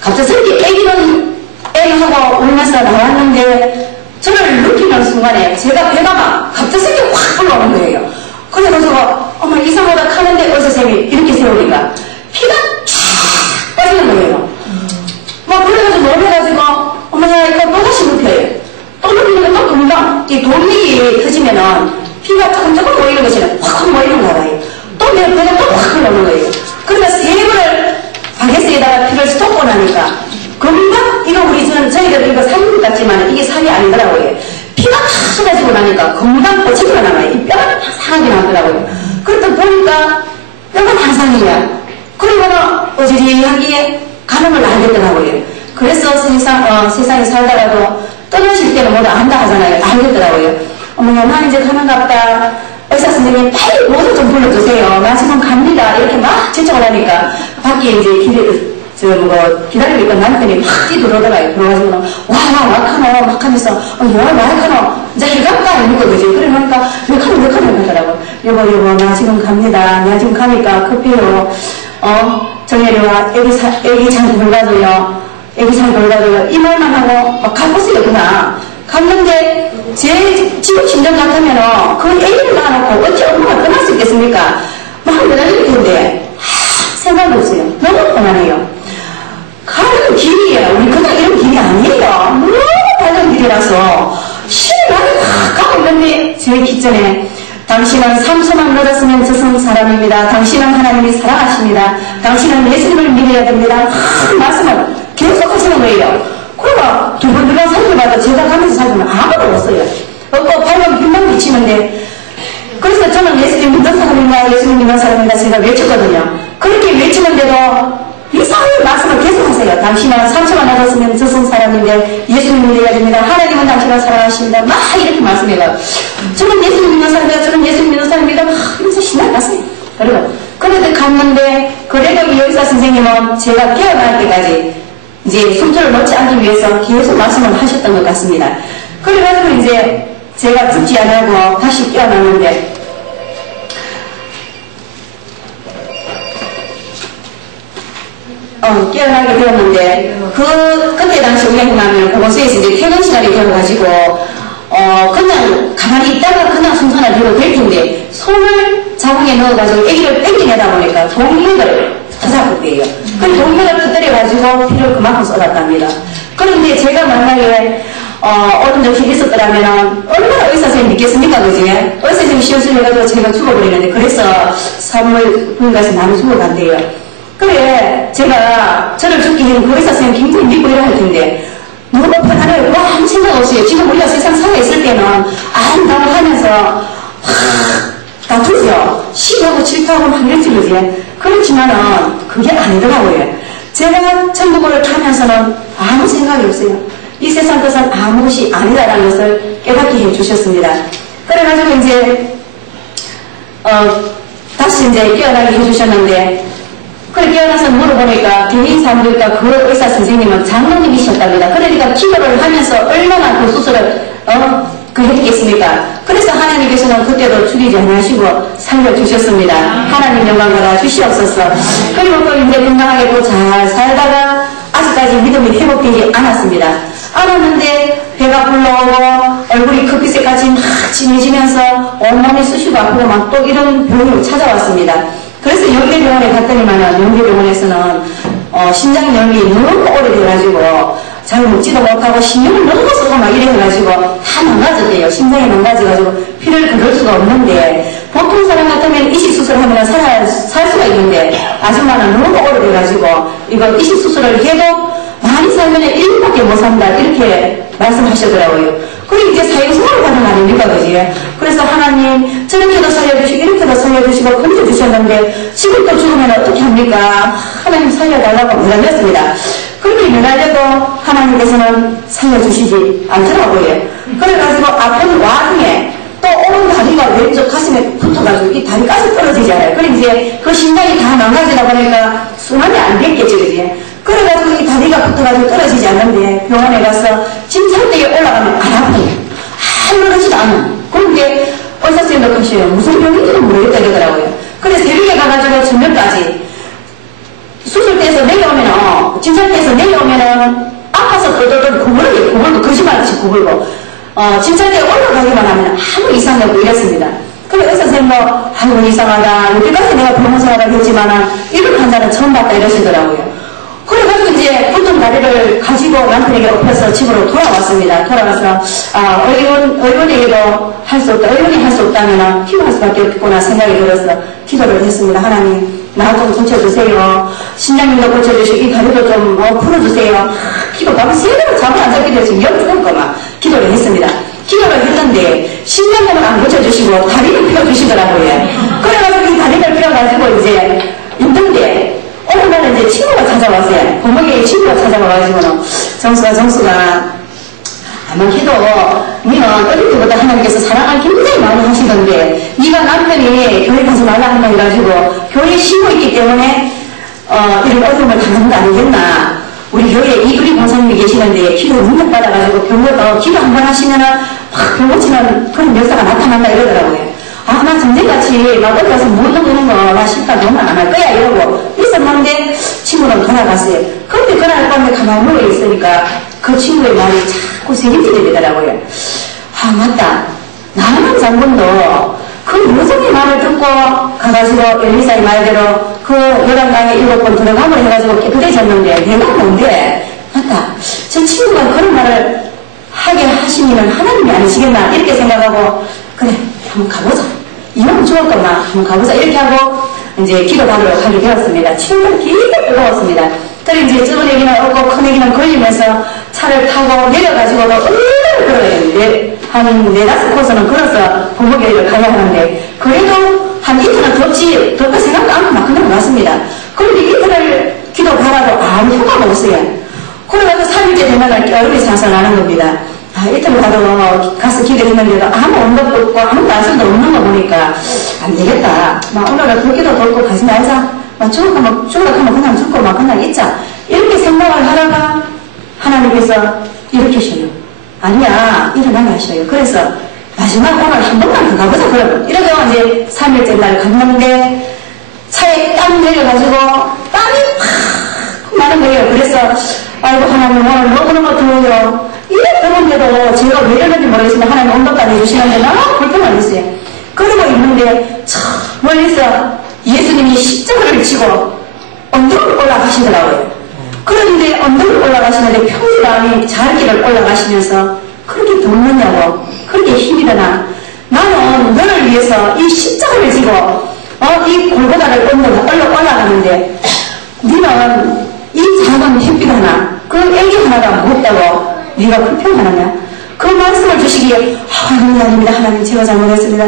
갑자기 애기하고 울면서 나왔는데 저를 느끼는 순간에 제가 배가 막 갑자기 확 올라오는 거예요. 그래가지고 어머 이상하다 하는데 의사 선생님이 이렇게 세우니까 피가 쫙 빠지는 거예요. 막 그래가지고 놀래가지고 어머야 이거 또다시 눕혀요. 또 눕히는 또 금방 이 돌리기 터지면은 피가 조금 모이는 것이 확 모이는가 봐요. 또 내 배가 또 확 올라오는 거예요. 그러니까 3번을 바게트에다가 피를 쏟고 나니까 금방 이거 저희들 이거 살인 같지만 이게 살이 아니더라고요. 피가 다 쏟아지고 나니까 금방 뻗치고 나와요. 이 뼈가 상하게 나더라고요. 그러다 보니까 뼈가 항상이야. 그러고는 어지리하게 가는 걸 알겠더라고요. 그래서 세상에 살다가도 떠나실 때는 뭐라 안다 하잖아요. 알겠더라고요. 어머나 나 이제 가는갑다. 의사 선생님 빨리 모두 좀 불러주세요. 나 지금 갑니다. 이렇게 막 지적을 하니까 밖에 이제 기다리니까 남편이 막 뛰들어오더라고요. 그래가지고는 와 막 하면서 와 하노 이제 해갑다 이런 거지. 그러니까 몇 하노 하더라고. 여보 나 지금 갑니다. 나 지금 가니까 급해요. 정혜리와 애기 잘 돌봐줘요. 이 말만 하고 막 가보세요. 그냥 갔는데 제 지금 심정 같으면은 그 애기를 낳아놓고 어찌 엄마가 떠날 수 있겠습니까? 막 매달릴 텐데 생각이 없어요. 너무 편안해요. 가는 길이에요. 우리 그냥 이런 길이 아니에요. 너무 밝은 길이라서 신나게 막 가고 있는데 제 기전에 당신은 3초만 늦었으면 저승 사람입니다. 당신은 하나님이 사랑하십니다. 당신은 예수님을 믿어야 됩니다. 말씀을 계속 하시는 거예요. 그러니까 두 번 들어가 살펴봐도 제가 가면서 살펴보면 아무도 없어요. 없고 밝은 빛만 비치는데 그래서 저는 예수님 믿는 사람입니다. 예수님 믿는 사람입니다. 제가 외쳤거든요. 그렇게 외치는데도 이상하게 말씀을 계속 하세요. 당신은 3초만 늦었으면 저승 사람인데 예수님 믿어야 됩니다. 하나님은 당신을 사랑하십니다. 막 이렇게 말씀해요. 저는 예수님 믿는 사람입니다. 저는 예수님 믿는 사람입니다. 막 이러면서 신나게 갔어요. 그리고 그런데 갔는데 그래도 이 의사 선생님은 제가 깨어날 때까지 이제 숨소를 놓지 않기 위해서 계속 말씀을 하셨던 것 같습니다. 그래가지고 이제 제가 죽지 않고 다시 깨어났는데 깨어나게 되었는데 그때 당시 우리가 생각하면 그곳에서 이제 퇴근 시간이 되어가지고 그냥 가만히 있다가 그냥 순산을 들어도 될 텐데 손을 자궁에 넣어가지고 애기를 땡겨내다 보니까 동맥을 터잡았대요. 그 동맥을 터뜨려가지고 피를 그만큼 쏟았답니다. 그런데 제가 만약에 어떤 적이 있었더라면 얼마나 의사 선생님 믿겠습니까, 그지? 의사 선생님 시험술 해가지고 제가 죽어버리는데 그래서 사물 부인가에서 나를 죽어간대요. 그래 제가 저를 죽기 전에 그 의사 선생님 굉장히 믿고 일을 할 텐데 너무 편안해요. 아무 생각 없어요. 지금 우리가 세상 살아있을 때는 아름다워 하면서 다투죠. 시하고 질투하고 막 이랬지 그지? 그렇지만은 그게 아니더라고요. 제가 천국을 타면서는 아무 생각이 없어요. 이 세상 것은 아무것이 아니다라는 것을 깨닫게 해주셨습니다. 그래가지고 이제 다시 이제 깨어나게 해주셨는데 그래 깨어나서 물어보니까 개인 사람들과 그 의사 선생님은 장로님이셨답니다. 그러니까 기도를 하면서 얼마나 그 수술을 했겠습니까? 그래서 하나님께서는 그때도 죽이지 않으시고 살려주셨습니다. 하나님 영광 받아 주시옵소서. 그리고 또 이제 건강하게 또 잘 살다가 아직까지 믿음이 회복되지 않았습니다. 않았는데 배가 불러오고 얼굴이 커피색같이 막 진해지면서 온몸이 쑤시고 아프고 막 또 이런 병이 찾아왔습니다. 그래서 영대병원에 갔더니만은 영대병원에서는 신장염이 너무 오래돼가지고 잘 먹지도 못하고 신경을 너무 쓰고 막 이래가지고 다 망가졌대요. 심장이 망가져가지고 피를 그럴 수가 없는데 보통 사람 같으면 이식수술하면 살 수가 있는데 아줌마는 너무 오래돼가지고 이거 이식수술을 해도 많이 살면 1년밖에 못 산다 이렇게 말씀하시더라고요. 그리고 이제 사형선고를 받은 거 아닙니까? 주시고 건져주셨는데 지금 또 죽으면 어떻게 합니까? 하나님 살려달라고 매달렸습니다. 그렇게 매달려도 하나님께서는 살려주시지 않더라고요. 그래가지고 아픈 와중에 또 오른 다리가 왼쪽 가슴에 붙어가지고 이 다리까지 떨어지잖아요. 그래 이제 그 심장이 다 망가지다 보니까 순환이 안 됐겠지, 그지? 그래가지고 이 다리가 붙어가지고 떨어지지 않는데 병원에 가서 진찰대에 올라가면 안 아파요. 아무렇지도 않아. 그런데 의사선생님도 그러셔요. 무슨 병인지는 모르겠다 그러더라고요. 그래 새벽에 가가지고 저녁까지 수술대에서 내려오면은 진찰대에서 내려오면은 아파서 떨떨떨 구불고 거짓말같이 구불고 진찰대에 올라가기만 하면 아무 이상이 없고 이랬습니다. 그래 의사선생님도 아이고 이상하다. 여기까지 내가 병원 생활을 했지만은 이런 환자는 처음 봤다 이러시더라고요. 그래가지고 이제 붙은 다리를 가지고 남편에게 업혀서 집으로 돌아왔습니다. 돌아가서 의원에게도 할 수 없다. 의원이 할 수 없다면 기도할 수밖에 없겠구나 생각이 들어서 기도를 했습니다. 하나님 나 좀 고쳐주세요. 신장님도 고쳐주시고 이 다리도 좀 풀어주세요. 기도 밤에 새벽에 잠이 안 자게 돼서 열두번 막 기도를 했습니다. 기도를 했는데 신장님은 안 고쳐주시고 다리를 펴주시더라고요. 그래가지고 이 다리를 펴가지고 이제 있는데 어느 날은 이제 친구가 찾아왔어요. 부모에게 친구가 찾아와가지고는 정수가 아마 기도 니는 어릴 때부터 하나님께서 사랑을 굉장히 많이 하시던데 네가 남편이 교회 가지 말라 한다 해가지고 교회에 쉬고 있기 때문에 이런 어려움을 당하는 거 아니겠나. 우리 교회에 이그리 권사님이 계시는데 기도 능력받아가지고 기도 한 번 하시면은 확 병고치는 그런 역사가 나타난다 이러더라고요. 아, 나 전쟁같이 막 어디 가서 못 넘는 거, 나 실컷 너무 안 할 거야, 이러고 있었는데 친구는 돌아갔어요. 그런데 그날 밤에 가만히 누워 있으니까 그 친구의 말이 자꾸 새겨지게 되더라고요. 아, 맞다. 나는 장군도 그 여성의 말을 듣고 가가지고 엘리사의 말대로 그 11강에 7번 들어감을 해가지고 깨끗해졌는데 내가 뭔데? 맞다. 저 친구가 그런 말을 하게 하시면 하나님이 아니시겠나? 이렇게 생각하고 그래. 한번 가보자. 이러면 좋을 거나 한번 가보자. 이렇게 하고 이제 기도 받으러 가게 되었습니다. 친구가 되게 뜨거웠습니다. 그래 이제 적은 애기는 없고 큰 애기는 걸리면서 차를 타고 내려가지고도 걸어요. 한 4-5코스는 걸어서 부모교회를 가야 하는데 그래도 한 이틀은 덥다 생각도 않고 막 그냥 왔습니다. 그런데 이틀을 기도 받아도 아무 효과가 없어요. 그래가지고 3일째 되면 얼음이 살살 나는 겁니다. 아, 이틀 가서 기도했는데도 아무 언덕도 없고 아무 말씀도 없는 거 보니까 안 되겠다. 막 오늘은 그기도 돌고 가지 말자. 막 죽으면 그냥 죽고 막 그냥 있자. 이렇게 생각을 하다가 하나님께서 이렇게 하셔요. 아니야, 일어나게 하셔요. 그래서 마지막 오늘 한 번만 더 가보자. 그러면 이러다가 이제 3일째 날 갔는데 차에 딱 내려가지고 땀이 팍 나는 거예요. 그래서 아이고 하나님 오늘 너무너무 더워요. 이래 더운데도 제가 왜 이러는지 모르겠지만 하나님 언덕도 안 해주시는데 너무 불편한 있어요. 그러고 있는데 저 멀리서 예수님이 십자가를 지고 언덕을 올라가시더라고요. 그런데 언덕을 올라가시는데 평지라니 잘길을 올라가시면서 그렇게 덥느냐고 그렇게 힘이 드나 나는 너를 위해서 이 십자가를 지고 이 골고다를 올라가는데 너는 이 작은 햇빛 하나 그 애기 하나가 무겁다고 네가 불평하느냐? 그 말씀을 주시기에 아닙니다. 하나님 제가 잘못했습니다.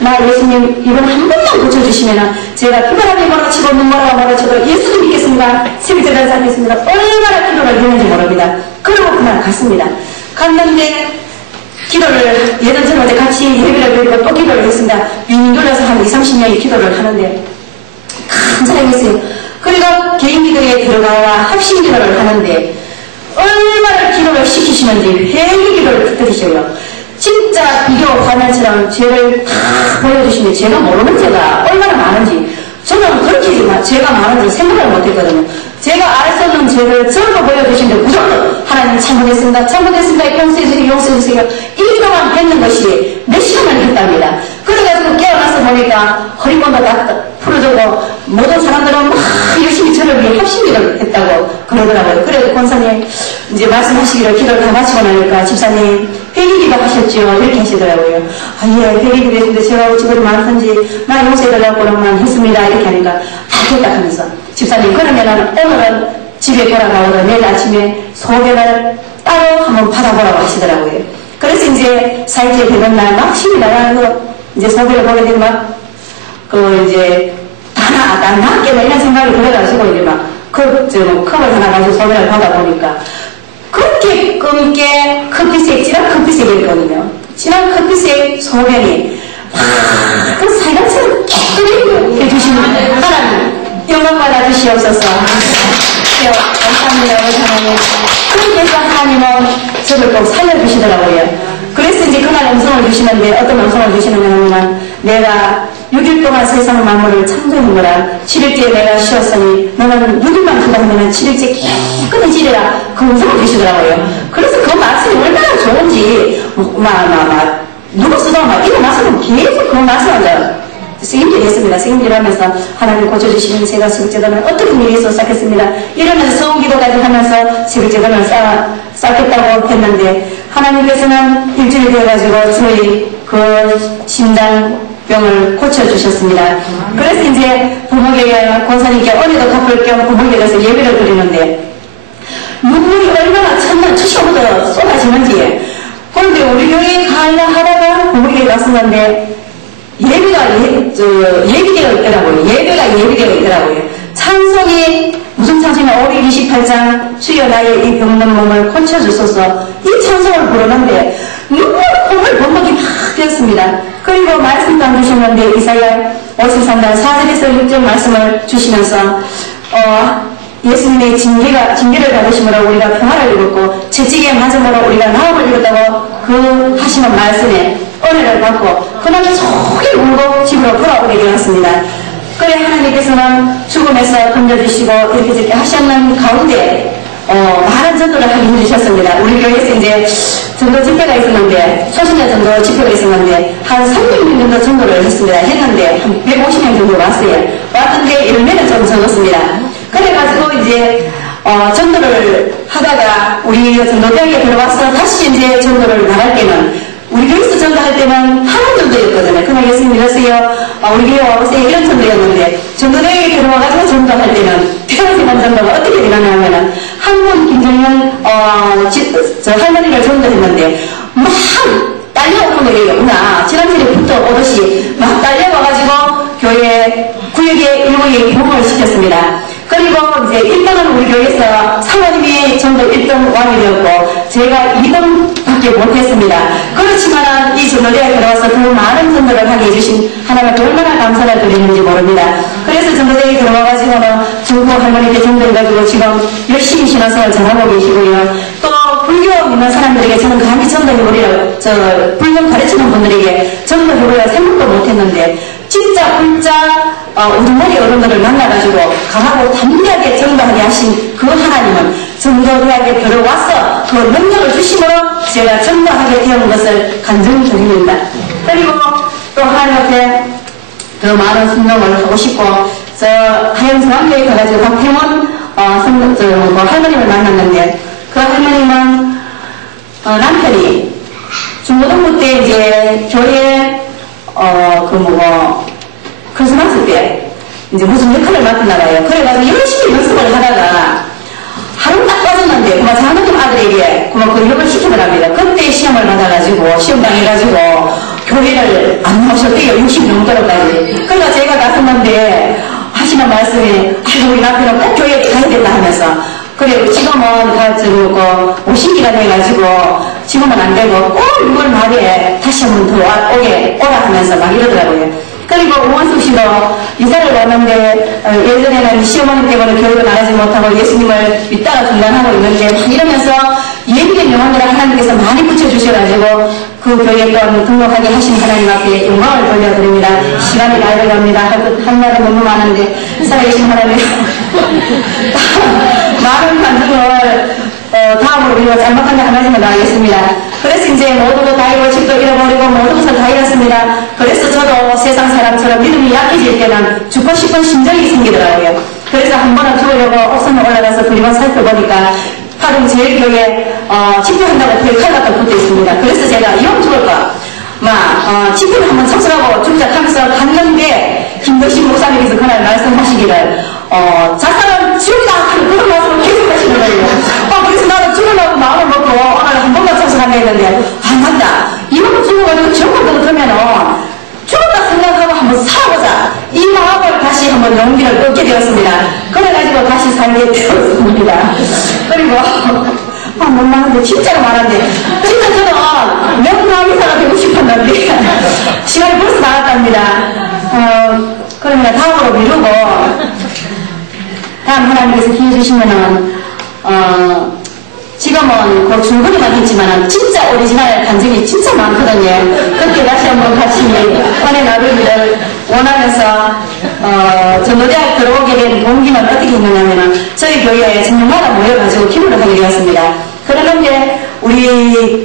나 예수님 이번 한 번만 고쳐주시면 제가 피바람이 몰아치고 눈물을 몰아쳐도 예수님 믿겠습니다. 세비제를 쌓겠습니다. 얼마나 기도를 했는지 모릅니다. 그러고 그날 갔습니다. 갔는데 기도를 예전처럼 어제 같이 예배를 드리고 또 기도를 했습니다. 윙 돌려서 한 20-30년이 기도를 하는데 큰 사람이 있어요. 그러니까 개인 기도에 들어가야 합심 기도를 하는데 얼마나 기도를 시키시는지 회개 기도를 드리셔요. 진짜 비디오 화면처럼 죄를 다 보여주시면 제가 모르는 죄가 얼마나 많은지 저는 그렇게 죄가 많은지 생각을 못했거든요. 제가 알 수 없는 죄를 전부 보여주시는데 무조건 하나님 잘못했습니다. 용서해주세요. 이 기도만 했는 것이 몇 시간을 했답니다. 그래가지고 깨어나서 보니까 허리권도 다 풀어주고 모든 사람들은 막 열심히 저를 위해 합심기도를 했다고 그러더라고요. 그래도 권사님 이제 말씀하시기를 기도를 다 마치고 나니까 집사님 회개기도 하셨죠? 이렇게 하시더라고요. 아, 예, 회개기도 했는데 제가 어찌그리 많던지 나 용서해달라고만 했습니다. 이렇게 하니까 알겠다 하면서 집사님 그러면은 오늘은 집에 돌아가거나 내일 아침에 소견을 따로 한번 받아보라고 하시더라고요. 그래서 이제 4일째 되는 날 막 힘이 나가고 이제 소견을 보게 되면 막 이제, 난 낫겠다, 이런 생각이 들어가지고, 이제 컵을 하나 가지고 소개를 하다 보니까, 그렇게 검게 커피색, 진한 커피색이었거든요. 진한 커피색 소변이, 그 사이다처럼 깨끗하게 해주시는 하나님, 영광 받아주시옵소서. 감사합니다, 하나님. 그렇게 해서 하나님은 저를 꼭 살려주시더라고요. 그래서 이제 그날 음성을 주시는데, 어떤 음성을 주시느냐면, 내가 6일 동안 세상 만물을 창조한 거라, 7일째 내가 쉬었으니, 너는 6일만 기다리면 7일째 깨끗이 지내라. 그 음성을 주시더라고요. 그래서 그 말씀이 얼마나 좋은지, 누구 쓰다 일어나서는 계속 그 말씀을 쓰임질 했습니다. 쓰임질 하면서 하나님 고쳐주시면 제가 새벽제단을 어떤 일이 있어 쌓겠습니다. 이러면서 성기도까지 하면서 새벽제단을 쌓겠다고 했는데 하나님께서는 일주일이 되어가지고 저희 그 심장병을 고쳐주셨습니다. 그래서 이제 부모에게 권사님께 은혜도 갚을 겸 부모에게 가서 예배를 드리는데 눈물이 얼마나 천만 추시오부터 쏟아지는지 그런데 우리 교회에 가려 하다가 부모에게 갔었는데 예비되어 있더라고요. 예배가 예비되어 있더라고요. 찬송이, 무슨 찬송이냐, 528장, 주여 나의 이 병든 몸을 고쳐주소서. 이 찬송을 부르는데, 눈물 범벅이 막 되었습니다. 그리고 말씀도 안 주셨는데, 이사야 53장 4절에서 6절 말씀을 주시면서, 예수님의 징계를 받으심으로 우리가 평화를 입었고, 채찍에 맞음으로 우리가 나음을 입었다고 그 하시는 말씀에, 은혜를 받고 그날 종일 울고 집으로 돌아오게 되었습니다. 그래 하나님께서는 죽음에서 던져주시고 이렇게 하셨는 가운데 많은 전도를 하게 해주셨습니다. 우리 교회에서 이제 전도 집회가 있었는데 소신자 전도 집회가 있었는데 한 300명 정도 전도를 했는데 한 150명 정도 왔어요. 왔는데 열매는 좀 적었습니다. 그래가지고 이제 전도를 하다가 우리 전도대학에 들어와서 다시 이제 전도를 나갈 때는 우리 교회에서 전도할 때는 한원 정도였거든요. 그날 예수님 이러세요. 우리 교회 와보세요. 이런 전도였는데, 전도대회에 들어와가지고 전도할 때는, 태어나는 전도가 어떻게 되냐면은, 한번 김정현, 저 할머니를 전도했는데, 막 딸려오는 거예요. 지난주에 붙어 오듯이 막 딸려와가지고, 교회 구역에 일부에 봉을 시켰습니다. 그리고 이제 1등은 우리 교회에서 사모님이 전도 1등 왕이 되었고 제가 2등밖에 못했습니다. 그렇지만 이 전도대에 들어와서 더 많은 전도를 하게 해주신 하나님께 얼마나 감사를 드리는지 모릅니다. 그래서 전도대에 들어와가지고는 중국 할머니께 전도해가지고 지금 열심히 신앙생활 잘하고 계시고요. 또 불교 믿는 사람들에게 저는 감히 전도해보리라고 불교 가르치는 분들에게 전도해보리라고 생각도 못했는데 진짜 훌자 우두머리 어른들을 만나가지고 강하고 담대하게 전도하게 하신 그 하나님은 전도대학에 들어와서 그 능력을 주심으로 제가 전도하게 되는 것을 간증 중입니다. 그리고 또 하나님께 더 많은 순종을 하고 싶고 저 하영성학교에 가가지고 박태원 할머님을 만났는데 그 할머님은 남편이 중고등부 때 이제 교회 크리스마스 때, 이제 무슨 역할을 맡았나 봐요. 그래가지고 열심히 연습을 하다가, 하루 딱 빠졌는데, 장모님 아들에게, 그 역을 시키더랍니다. 그때 시험을 받아가지고, 시험 당해가지고, 교회를 안 나오셨대요. 60 넘도록까지. 그러니까 제가 나섰는데, 하시는 말씀이, 우리 남편은 꼭 교회에 가야 된다 하면서, 그래, 지금은 오신기가 돼가지고, 지금은 안 되고, 꼭 6월 말에 다시 한번 더 오라 하면서 막 이러더라고요. 그리고 우원숙 씨도 이사를 왔는데, 예전에는 시어머니 때문에 교육을 나가지 못하고 예수님을 믿다가 중단하고 있는데, 막 이러면서 예비된 영혼들을 하나님께서 많이 붙여주셔가지고, 그 교회에 또 등록하게 하신 하나님 앞에 영광을 돌려드립니다. 시간이 날아갑니다. 한 말은 너무 많은데, 살아계신 하나님. 많은 간증을 다음으로 우리가 잘못한 게 하나님을 나가겠습니다. 그래서 이제 모두도 다 잃고 집도 잃어버리고 모든 것을 다 잃었습니다. 그래서 저도 세상 사람처럼 믿음이 약해질 때는 죽고 싶은 심정이 생기더라고요. 그래서 한 번은 죽으려고 옥상에 올라가서 그림을 살펴보니까 하루 제일 교회에 집회한다고 그게 칼 갖다 붙어 있습니다. 그래서 제가 이왕 죽을까 집회를 한번 참석하고 죽자 하면서 갔는데 김덕신 목사님께서 그날 말씀하시기를 자살은 죽다 하는 그런 말씀을 계속 하시는 거예요. 그래서 나는 죽으려고 마음을 먹고 오늘 한 번만 참석한다 했는데 맞다. 이왕 죽어가지고 지옥을 들으면은 죽었다 생각하고 한번 살아보자. 한번 용기를 얻게 되었습니다. 그래가지고 다시 살게 되었습니다. 그리고 못 나는데 진짜로 말한데 진짜 저는 명강의사가 되고 싶었는데 시간이 벌써 나갔답니다. 그러면 다음으로 미루고 다음 하나님께서 기회 주시면은 지금은 그 줄거리만 했지만 진짜 오리지널 간증이 진짜 많거든요. 그렇게 다시 한번 같이 은혜 나누기를 원하면서 전도대학 들어오게 된 동기는 어떻게 있느냐면 저희 교회에 전년마다 모여가지고 기도를 하게 되었습니다. 그러는데 우리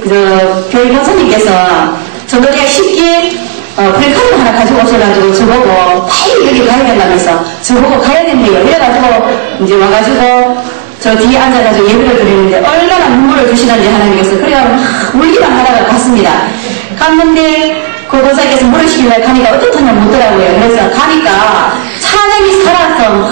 교회 권사님께서 전도대학 10기 플래카드 하나 가지고 오셔가지고 저보고 빨리 여기 가야 된다면서 저보고 가야 된대요. 이래가지고 이제 와가지고 저 뒤에 앉아가지고 예배를 드리는데 얼마나 눈물을 주시는지 하나님께서 그래가지고 막 울기만 하다가 갔습니다. 갔는데 그 권사님께서 물으시길래 가니까 어떻다냐 묻더라고요. 그래서 가니까 찬양이 살아서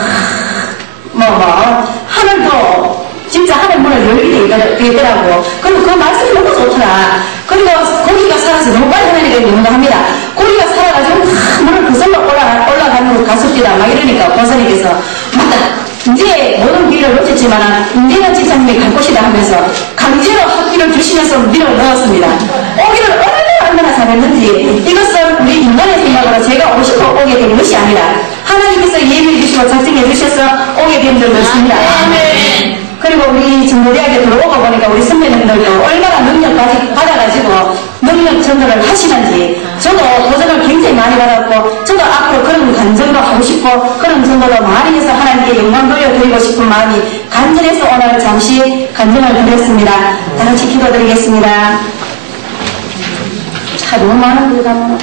하늘도 진짜 하늘 문을 열게 되더라고. 그리고 그 말씀이 너무 좋더라. 그리고 고기가 살아서 너무 빨리 하나님께 용감합니다. 고기가 살아가지고 문을 그슬로 올라가는 거 가습니다. 막 이러니까 권사님께서 맞다. 이제 모든 기회를 놓쳤지만 이제는 집사님이 갈 곳이다 하면서 강제로 학기를 주시면서 밀어 넣었습니다. 오기를 얼마나 잘했는지 이것은 우리 인간의 생각으로 제가 오고 싶어 오게 된 것이 아니라 하나님께서 예비해 주시고 작정해 주셔서 오게 된 줄 믿습니다. 그리고 우리 전도대학에 들어오고 보니까 우리 선배님들도 얼마나 능력까지 받아가지고 능력 전도를 하시는지 저도 도전을 굉장히 많이 받았고 저도 앞으로 그런 간증도 하고 싶고 그런 전도도 많이 해서 하나님께 영광 돌려드리고 싶은 마음이 간절해서 오늘 잠시 간증을 드렸습니다. 다 같이 기도드리겠습니다. 차 너무 많은데 가면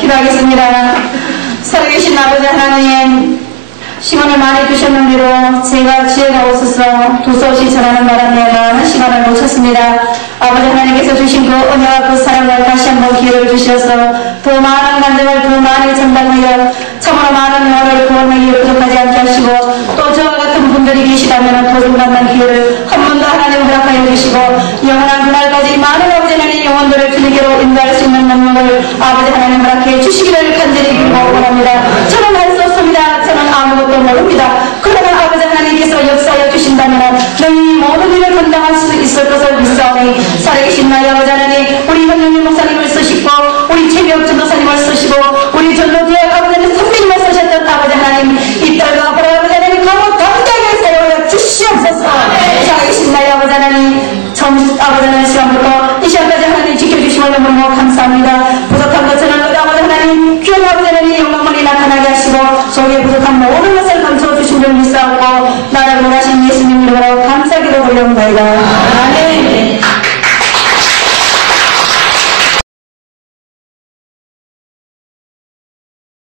기도하겠습니다. 살아계신 아버지 하나님, 시간을 많이 주셨는 대로 제가 지혜가 없어서 두서없이 전하는 바람에 많은 시간을 놓쳤습니다. 아버지 하나님께서 주신 그 은혜와 그 사랑을 다시 한번 기회를 주셔서 더 많은 간증을 더 많이 전달하여 참으로 많은 영혼을 구원하기 부족하지 않게 하시고 또 저와 같은 분들이 계시다면 도전받는 기회를 한 번 더 하나님 허락하여 주시고 영원한 그날까지 많은 아버지 하나님 영혼들을 주님께로 인도할 수 있는 능력을 아버지 하나님 허락해 주시기를 간절히 빌고 원합니다. 저는 할 수 없습니다. 저는 아무것도 모릅니다. 그러나 아버지 하나님께서 역사하여 주신다면 너희 모든 일을 감당할 수 있을 것을 믿사오니 살아계신 나의 아버지 하나님 우리 현명님 목사님을 쓰시고 우리 최경 전도사님을 쓰시고 우리 전도대학 아버지 하나님 선배님을 쓰셨던 아버지 하나님 이 딸과 아버지 하나님 강호 당장에 세워여 주시옵소서. 살아계신 나의 아버지 하나님 처음 아버지 하나님 시간부터 이 시간까지 하나님 지켜주심을 너무 감사합니다. 부족한 것은 아버지 하나님 귀한 아버지 하나님 영광을 나타나게 하시고 속에 부족한 모든 것을 감춰주신 줄 믿사오고 나를 원하신 예수님 이름으로 감사기도 올려옵나이다.